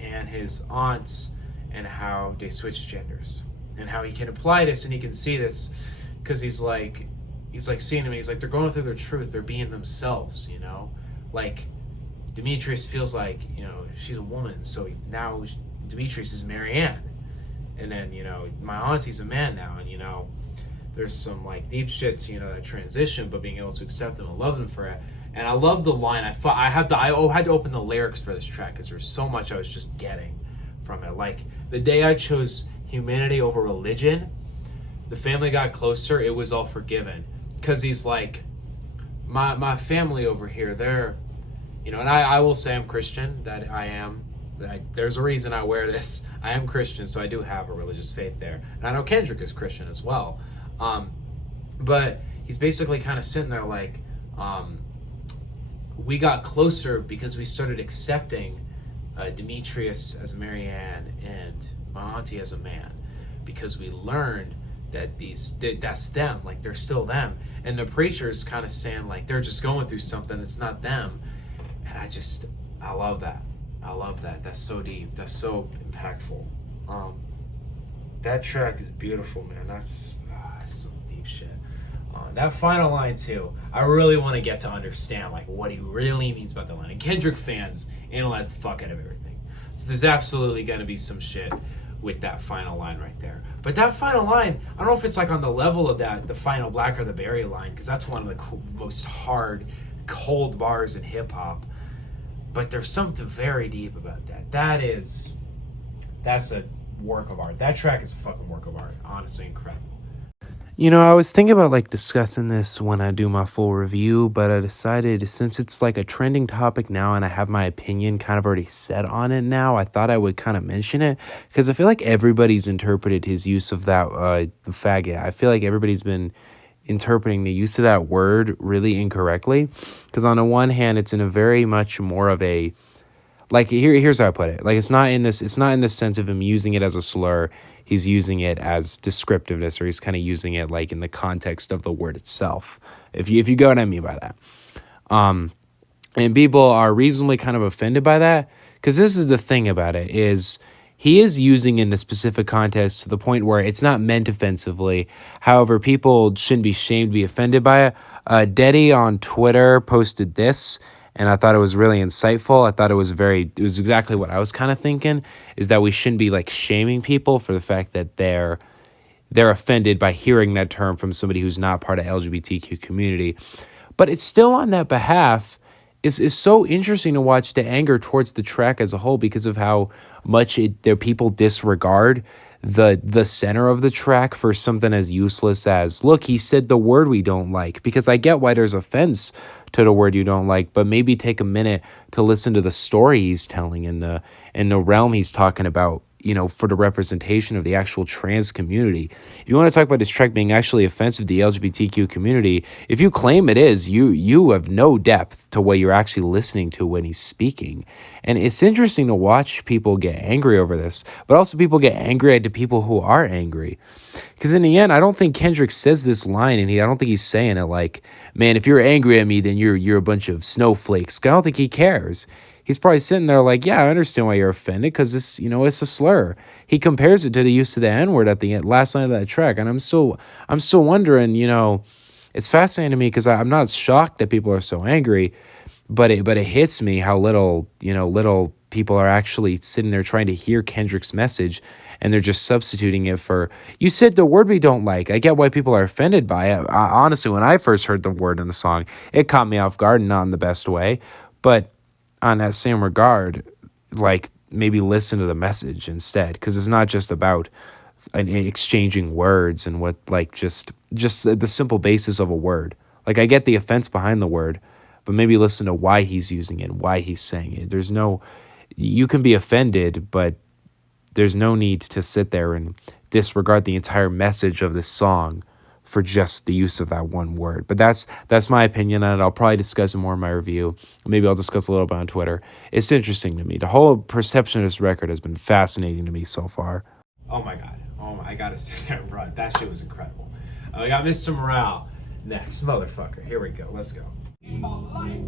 and his aunts, and how they switch genders, and how he can apply this and he can see this, because he's like seeing him. He's like, they're going through their truth. They're being themselves, Like Demetrius feels like, she's a woman, so now Demetrius is Marianne, and then my auntie's a man now, and there's some like deep shits, that transition, but being able to accept them and love them for it. And I love the line. I had to open the lyrics for this track because there's so much I was just getting from it. Like, the day I chose humanity over religion, the family got closer, it was all forgiven. Because he's like, my family over here, they're, and I will say I'm Christian, that I am. There's a reason I wear this. I am Christian, so I do have a religious faith there. And I know Kendrick is Christian as well. But he's basically kind of sitting there like, we got closer because we started accepting Demetrius as Marianne and my auntie as a man, because we learned that's them, like they're still them. And the preacher's kind of saying like they're just going through something that's not them. And I love that. I love that. That's so deep. That's so impactful. That track is beautiful, man. That's some deep shit. That final line too, I really want to get to understand like what he really means about the line. And Kendrick fans analyze the fuck out of everything. So there's absolutely going to be some shit with that final line right there. But that final line, I don't know if it's like on the level of the final Black or the Berry line, because that's one of the most hard, cold bars in hip hop. But there's something very deep about that. That's a work of art. That track is a fucking work of art. Honestly, incredible. You know, I was thinking about like discussing this when I do my full review, but I decided since it's like a trending topic now and I have my opinion kind of already set on it now, I thought I would kind of mention it because I feel like everybody's interpreted his use of that the faggot. I feel like everybody's been interpreting the use of that word really incorrectly, because on the one hand it's in a very much more of a like here's how I put it. Like it's not in this sense of him using it as a slur. He's using it as descriptiveness, or he's kind of using it like in the context of the word itself. If you go what I mean by that. And people are reasonably kind of offended by that, because this is the thing about it is he is using in a specific context to the point where it's not meant offensively. However, people shouldn't be shamed to be offended by it. Deddy on Twitter posted this, and I thought it was really insightful. I thought it was exactly what I was kind of thinking, is that we shouldn't be like shaming people for the fact that they're offended by hearing that term from somebody who's not part of LGBTQ community. But it's still on that behalf is so interesting to watch the anger towards the track as a whole, because of how much their people disregard the center of the track for something as useless as, look, he said the word we don't like. Because I get why there's offense to the word you don't like, but maybe take a minute to listen to the story he's telling in the realm he's talking about, you know, for the representation of the actual trans community. If you want to talk about this track being actually offensive to the LGBTQ community, if you claim it is, you have no depth to what you're actually listening to when he's speaking. And it's interesting to watch people get angry over this, but also people get angry at the people who are angry. Because in the end, I don't think Kendrick says this line, and I don't think he's saying it like, man, if you're angry at me, then you're a bunch of snowflakes. I don't think he cares. He's probably sitting there like, yeah, I understand why you're offended, because it's, you know, it's a slur. He compares it to the use of the N-word at the last line of that track, and I'm still wondering, you know, it's fascinating to me because I'm not shocked that people are so angry, but it hits me how little people are actually sitting there trying to hear Kendrick's message, and they're just substituting it for, you said the word we don't like. I get why people are offended by it. Honestly, when I first heard the word in the song, it caught me off guard, not in the best way, but on that same regard, like maybe listen to the message instead, because it's not just about exchanging words and what, like just the simple basis of a word. Like I get the offense behind the word, but maybe listen to why he's using it and why he's saying it. You can be offended, but there's no need to sit there and disregard the entire message of this song for just the use of that one word. But that's my opinion on it. I'll probably discuss it more in my review. Maybe I'll discuss a little bit on Twitter. It's interesting to me. The whole perception of this record has been fascinating to me so far. Oh my God. I gotta sit there and run. That shit was incredible. We got Mr. Morale next. Motherfucker. Here we go. Let's go. In my life,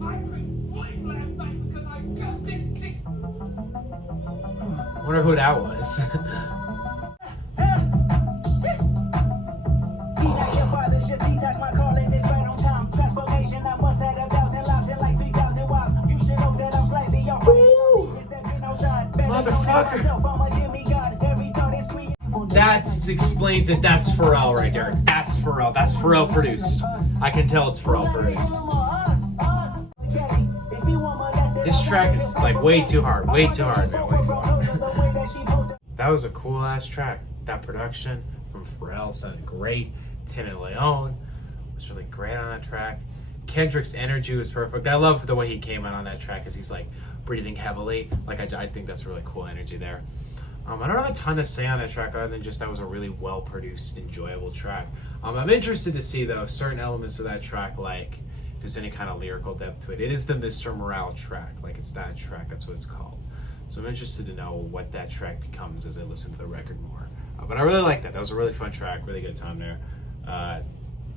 I couldn't sleep last night because I got this shit. I wonder who that was. Motherfucker. That explains it. That's Pharrell right there. That's Pharrell. That's Pharrell produced. I can tell it's Pharrell produced. This track is like way too hard. Way too hard, man. Way too hard. That was a cool ass track. That production from Pharrell sounded great. Tim and Leon was really great on that track. Kendrick's energy was perfect. I love the way he came out on that track, because he's like breathing heavily. Like I think that's really cool energy there. I don't have a ton to say on that track other than just that was a really well produced, enjoyable track. I'm interested to see though certain elements of that track, like if there's any kind of lyrical depth to it. It is the Mr. Morale track, like it's that track. That's what it's called. So I'm interested to know what that track becomes as I listen to the record more. But I really like that. That was a really fun track, really good time there.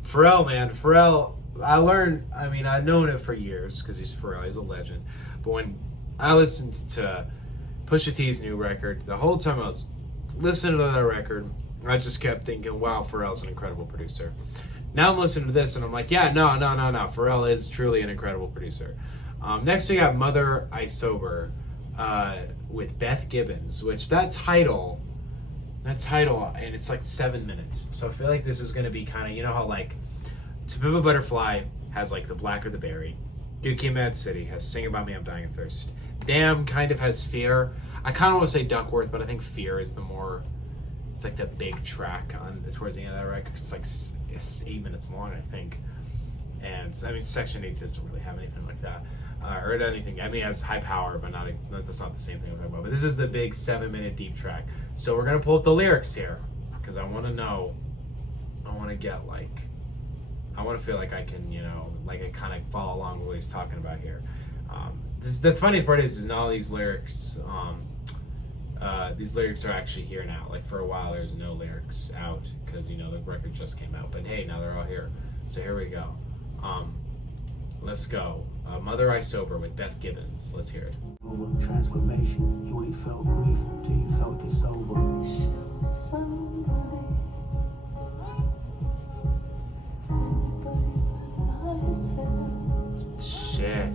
Pharrell, man, Pharrell, I've known it for years because he's Pharrell, he's a legend. But when I listened to Pusha T's new record, the whole time I was listening to that record, I just kept thinking, wow, Pharrell's an incredible producer. Now I'm listening to this and I'm like, yeah, no. Pharrell is truly an incredible producer. Next we got Mother I Sober with Beth Gibbons, which that title, and it's like 7 minutes. So I feel like this is going to be kind of, you know how like To Pimp a Butterfly has like The Black or the Berry. Good Kid, Mad City has Sing About Me, I'm Dying of Thirst. Damn kind of has Fear. I kind of want to say Duckworth, but I think Fear is the more, it's like the big track on towards the end of that record. It's like it's 8 minutes long, I think. And I mean, Section 8 doesn't really have anything like that. Or anything. I mean, it has High Power, but that's not the same thing I'm talking about. But this is the big 7-minute deep track. So we're going to pull up the lyrics here because I want to know, I want to get like, I want to feel like I can, you know, like I kind of follow along with what he's talking about here. The funniest part is all these lyrics are actually here now. Like for a while there's no lyrics out because, you know, the record just came out. But hey, now they're all here. So here we go. Let's go. Mother I Sober with Beth Gibbons. Let's hear it. Transformation. You ain't felt grief till you felt it's over. Shit.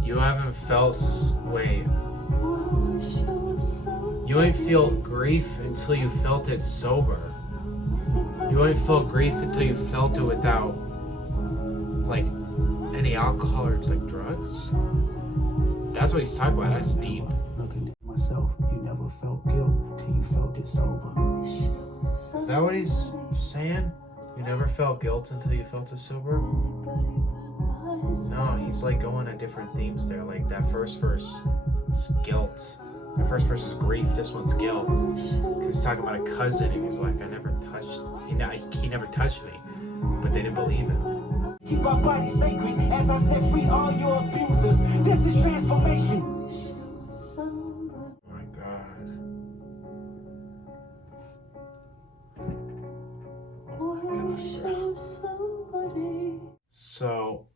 You haven't felt... Wait. You ain't feel grief until you felt it sober. You ain't felt grief until you felt it without, like, any alcohol or, like, drugs? That's what he's talking about. That's deep. Looking at myself, you never felt guilt till you felt it sober. Is that what he's saying? You never felt guilt until you felt it sober? No, he's like going at different themes there. Like that first verse is guilt. The first verse is grief. This one's guilt. Because he's talking about a cousin and he's like, he never touched me. But they didn't believe him. Keep our body sacred as I set free all your abusers. This is transformation. Oh my God. So,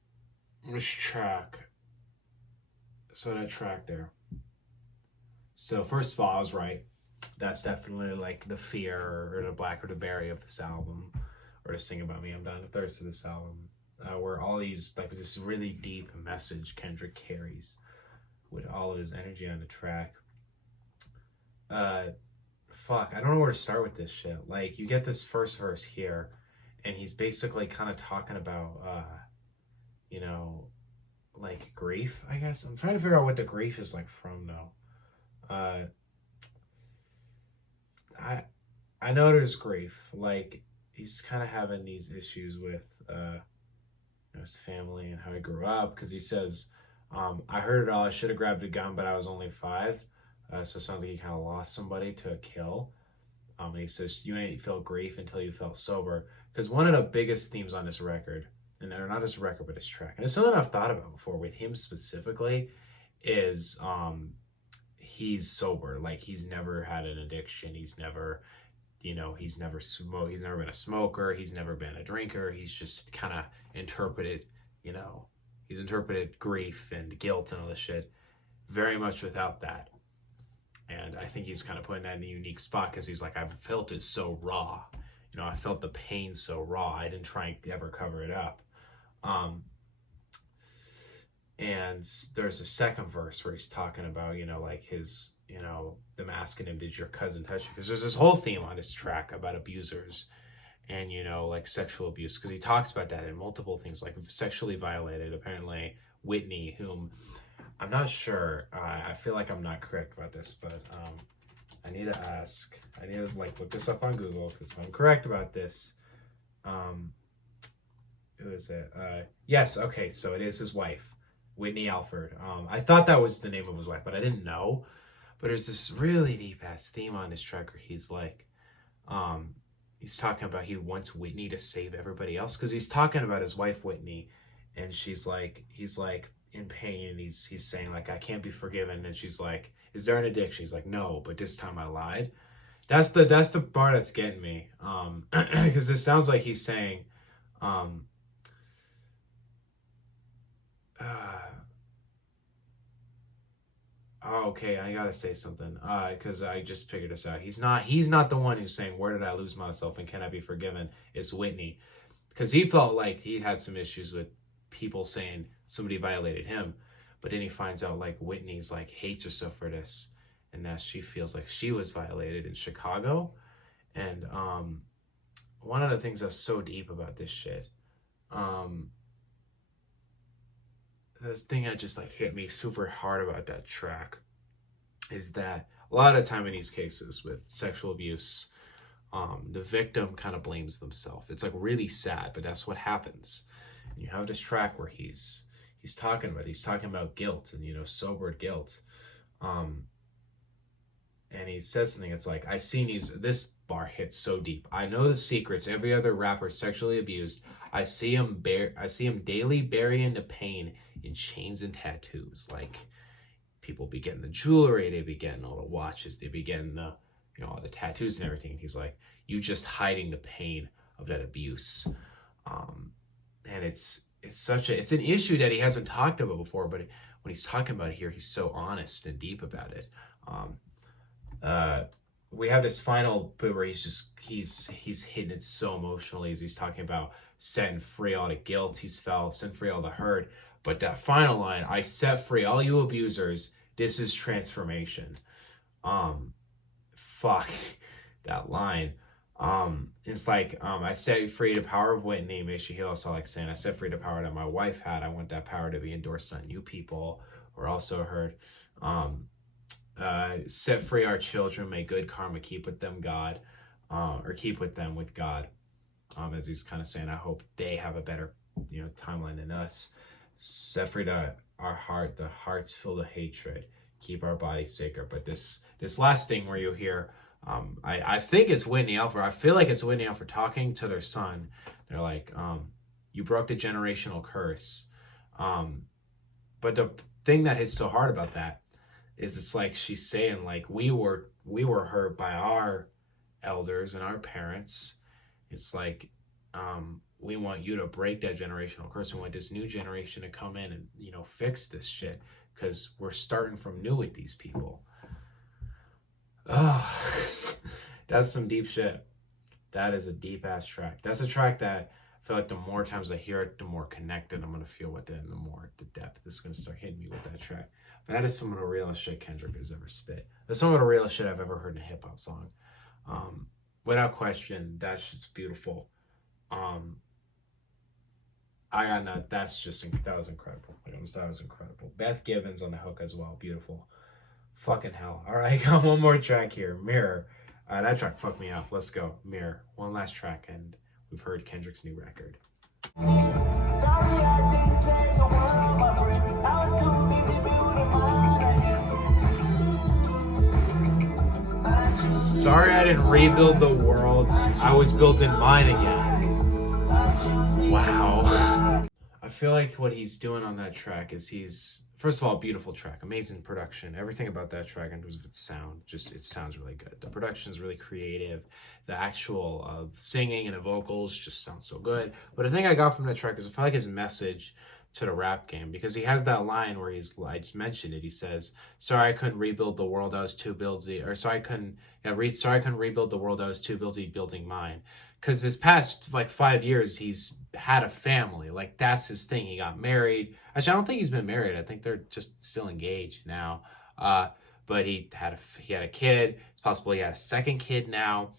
this track. So that track there. So first of all, I was right. That's definitely like the Fear or the Black or the Berry of this album, or to Sing About Me, I'm Dying of Thirst of this album, where all these, like this really deep message Kendrick carries with all of his energy on the track. Fuck, I don't know where to start with this shit. Like, you get this first verse here, and he's basically kind of talking about, you know, like grief, I guess. I'm trying to figure out what the grief is like from, though. I know there's grief. Like, he's kind of having these issues with, you know, his family and how he grew up, because he says, I heard it all. I should have grabbed a gun, but I was only 5. So it sounds like he kind of lost somebody to a kill. And he says, you ain't feel grief until you felt sober. Because one of the biggest themes on this record, and they're not this record, but this track, and it's something I've thought about before with him specifically, is he's sober. Like, he's never had an addiction. He's never, you know, he's never smoked. He's never been a smoker. He's never been a drinker. He's just kind of interpreted, you know, he's interpreted grief and guilt and all this shit very much without that. And I think he's kind of putting that in a unique spot because he's like, I've felt it so raw. You know, I felt the pain so raw. I didn't try and ever cover it up. And there's a second verse where he's talking about, you know, like his, you know, them asking him, did your cousin touch you? Because there's this whole theme on this track about abusers and, you know, like sexual abuse. Because he talks about that in multiple things, like sexually violated. Apparently, Whitney, whom I'm not sure, I feel like I'm not correct about this, but I need to ask. I need to like look this up on Google because if I'm correct about this, who is it? Yes, okay, so it is his wife, Whitney Alford. I thought that was the name of his wife, but I didn't know. But there's this really deep ass theme on this track where he's like, he's talking about he wants Whitney to save everybody else because he's talking about his wife Whitney, and he's like in pain, and he's saying like, I can't be forgiven, and she's like, is there an addiction? He's like, no, but this time I lied. That's the part that's getting me. Because it sounds like he's saying, um, oh, okay, I gotta say something. Because I just figured this out. He's not the one who's saying, "Where did I lose myself and can I be forgiven?" It's Whitney, because he felt like he had some issues with people saying somebody violated him, but then he finds out like Whitney's like hates herself for this, and that she feels like she was violated in Chicago, and one of the things that's so deep about this shit, um, this thing that just like hit me super hard about that track is that a lot of the time in these cases with sexual abuse, the victim kind of blames themselves. It's like really sad, but that's what happens. And you have this track where he's talking about guilt and, you know, sobered guilt. And he says something. It's like, I seen these. This bar hits so deep. I know the secrets. Every other rapper sexually abused. I see him daily burying the pain in chains and tattoos. Like, people be getting the jewelry, they be getting all the watches, they be getting the, you know, all the tattoos and everything. And he's like, you just hiding the pain of that abuse. And it's an issue that he hasn't talked about before, but when he's talking about it here, he's so honest and deep about it. We have this final bit where he's hitting it so emotionally as he's talking about setting free all the guilt he's felt, setting free all the hurt. But that final line, I set free all you abusers, this is transformation. Fuck that line. It's like, I set free the power of Whitney, makes you heal us all, like saying, I set free the power that my wife had. I want that power to be endorsed on you people, or also heard. Set free our children, may good karma keep with them, God, or keep with them with God. As he's kind of saying, I hope they have a better, you know, timeline than us. Set free the hearts filled with hatred, keep our bodies sacred. But this last thing where you hear, I think it's Whitney Alford. I feel like it's Whitney Alford talking to their son. They're like, you broke the generational curse. But the thing that hits so hard about that is it's like she's saying, like, we were hurt by our elders and our parents. It's like, we want you to break that generational curse. We want this new generation to come in and, you know, fix this shit, because we're starting from new with these people. Oh, that's some deep shit. That is a deep ass track. That's a track that I feel like the more times I hear it, the more connected I'm gonna feel with it, and the more the depth is gonna start hitting me with that track. But that is some of the realest shit Kendrick has ever spit. That's some of the realest shit I've ever heard in a hip hop song. Without question, that shit's beautiful. That was incredible. That was incredible. Beth Gibbons on the hook as well, beautiful. Fucking hell. All right, got one more track here, Mirror. That track fucked me up. Let's go, Mirror. One last track, and we've heard Kendrick's new record. Sorry, I didn't say the word, my friend. I was too busy building mine. Sorry I didn't rebuild the world. I was building mine again. Wow. I feel like what he's doing on that track is first of all, beautiful track, amazing production. Everything about that track in terms of its sound, it sounds really good. The production is really creative. The actual singing and the vocals just sound so good. But the thing I got from that track is I feel like his message to the rap game, because he has that line where I just mentioned it. He says, "Sorry I couldn't rebuild the world. I was too busy," or sorry I couldn't rebuild the world. I was too busy building mine. Because this past like 5 years, he's had a family. Like, that's his thing. He got married. Actually, I don't think he's been married. I think they're just still engaged now. But he had a kid. It's possible he had a second kid now.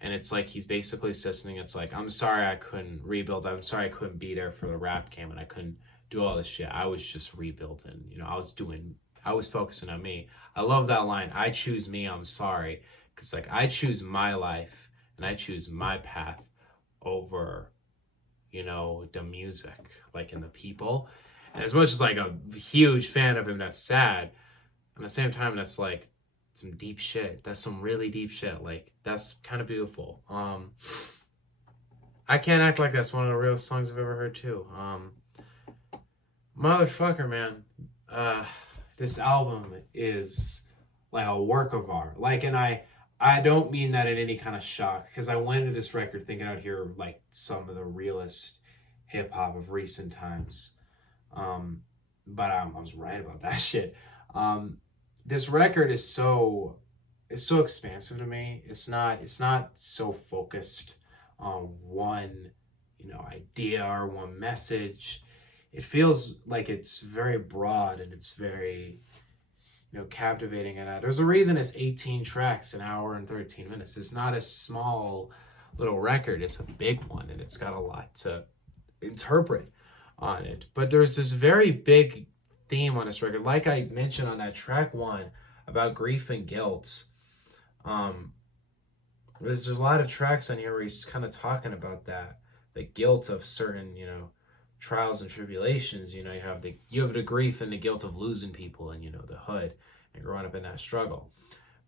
And it's like he's basically says something. It's like, I'm sorry I couldn't rebuild. I'm sorry I couldn't be there for the rap game, and I couldn't do all this shit. I was just rebuilding. You know, I was focusing on me. I love that line. I choose me. I'm sorry. Because like, I choose my life and I choose my path over, you know, the music, like, and the people. And as much as like a huge fan of him, that's sad. At the same time, that's like some deep shit. That's some really deep shit. Like, that's kind of beautiful. I Can't Act Like That's one of the realest songs I've ever heard too. Motherfucker, man. This album is like a work of art. Like, and I I don't mean that in any kind of shock, because I went into this record thinking I'd hear like some of the realest hip hop of recent times. But I was right about that shit. This record is so expansive to me. It's not so focused on one, idea or one message. It feels like it's very broad and it's very, captivating. And there's a reason it's 18 tracks, an hour and 13 minutes. It's not a small little record. It's a big one, and it's got a lot to interpret on it. But there's this very big theme on this record, like I mentioned on that track 1 about grief and guilt. There's a lot of tracks on here where he's kind of talking about that, the guilt of certain, trials and tribulations. You have the grief and the guilt of losing people and, the hood and growing up in that struggle.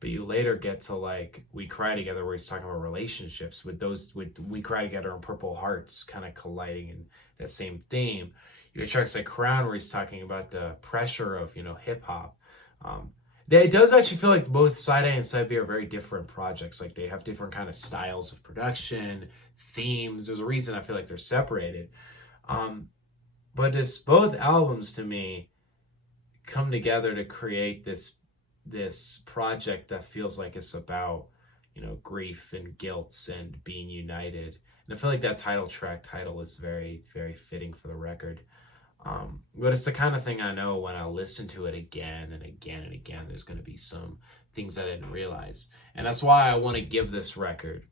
But you later get to like We Cry Together, where he's talking about relationships with We Cry Together and Purple Hearts kind of colliding in that same theme. You get tracks like Crown, where he's talking about the pressure of, hip hop. It does actually feel like both Side A and Side B are very different projects. Like they have different kind of styles of production, themes. There's a reason I feel like they're separated. But both albums to me come together to create this project that feels like it's about, grief and guilt and being united. And I feel like that title is very, very fitting for the record. But it's the kind of thing I know when I listen to it again and again and again, there's going to be some things I didn't realize. And that's why I want to give this record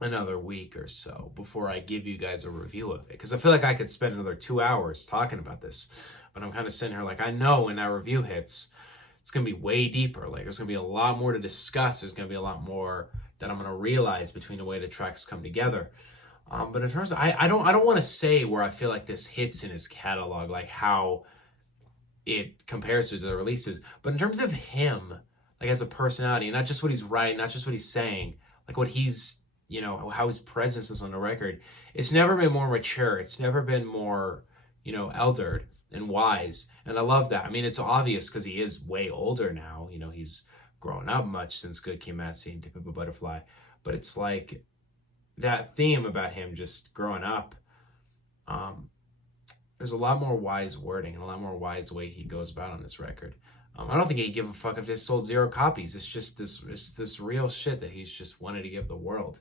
another week or so before I give you guys a review of it. Because I feel like I could spend another 2 hours talking about this. But I'm kind of sitting here like, I know when that review hits, it's going to be way deeper. Like there's going to be a lot more to discuss. There's going to be a lot more that I'm going to realize between the way the tracks come together. But in terms of, I don't want to say where I feel like this hits in his catalog, like how it compares to the releases. But in terms of him, like as a personality, not just what he's writing, not just what he's saying, like what he's, how his presence is on the record, it's never been more mature. It's never been more, eldered and wise. And I love that. I mean, it's obvious because he is way older now. He's grown up much since Good Kid, Mad City, and To Pimp a Butterfly. But it's like that theme about him just growing up. There's a lot more wise wording and a lot more wise way he goes about on this record. I don't think he'd give a fuck if it sold 0 copies. It's just this real shit that he's just wanted to give the world.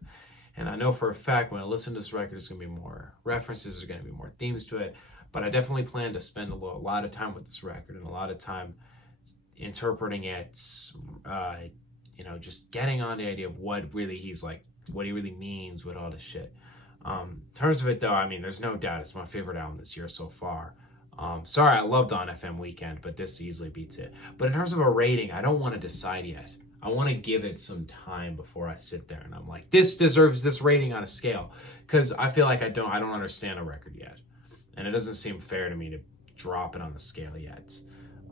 And I know for a fact when I listen to this record, there's going to be more references, there's going to be more themes to it. But I definitely plan to spend a lot of time with this record and a lot of time interpreting it, just getting on the idea of what really he's like, what he really means with all this shit. In terms of it though, I mean, there's no doubt it's my favorite album this year so far. Sorry, I loved On FM Weekend, but this easily beats it. But in terms of a rating, I don't want to decide yet. I want to give it some time before I sit there and I'm like, this deserves this rating on a scale. Because I feel like I don't understand a record yet. And it doesn't seem fair to me to drop it on the scale yet.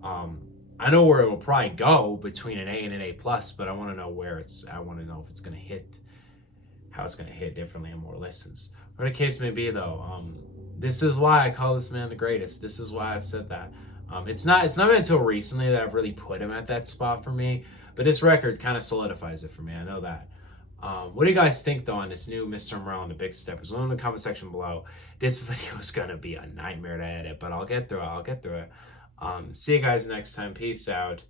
I know where it will probably go between an A and an A+, but I want to know I want to know if it's going to hit, how it's going to hit differently on more listens. Whatever the case may be though, this is why I call this man the greatest. This is why I've said that. It's not been until recently that I've really put him at that spot for me, but this record kind of solidifies it for me. I know that. What do you guys think though on this new Mr. Morale and the Big Steppers? Let me know in the comment section below. This video is gonna be a nightmare to edit, but I'll get through it. See you guys next time. Peace out.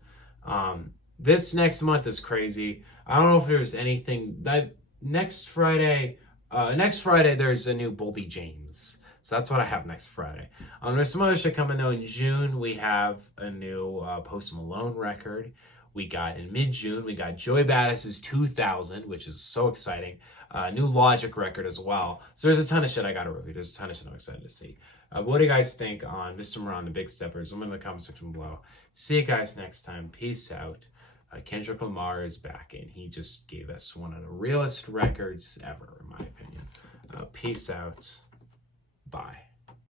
This next month is crazy. I don't know if there's anything that next Friday there's a new Boldy James. So that's what I have next Friday. There's some other shit coming though. In June, we have a new Post Malone record. We got in mid-June, we got Joey Badass's 2000, which is so exciting. New Logic record as well. So there's a ton of shit I got to review. There's a ton of shit I'm excited to see. What do you guys think on Mr. Morale and the Big Steppers? Let me know in the comment section below. See you guys next time. Peace out. Kendrick Lamar is back, and he just gave us one of the realest records ever, in my opinion. Peace out. Bye.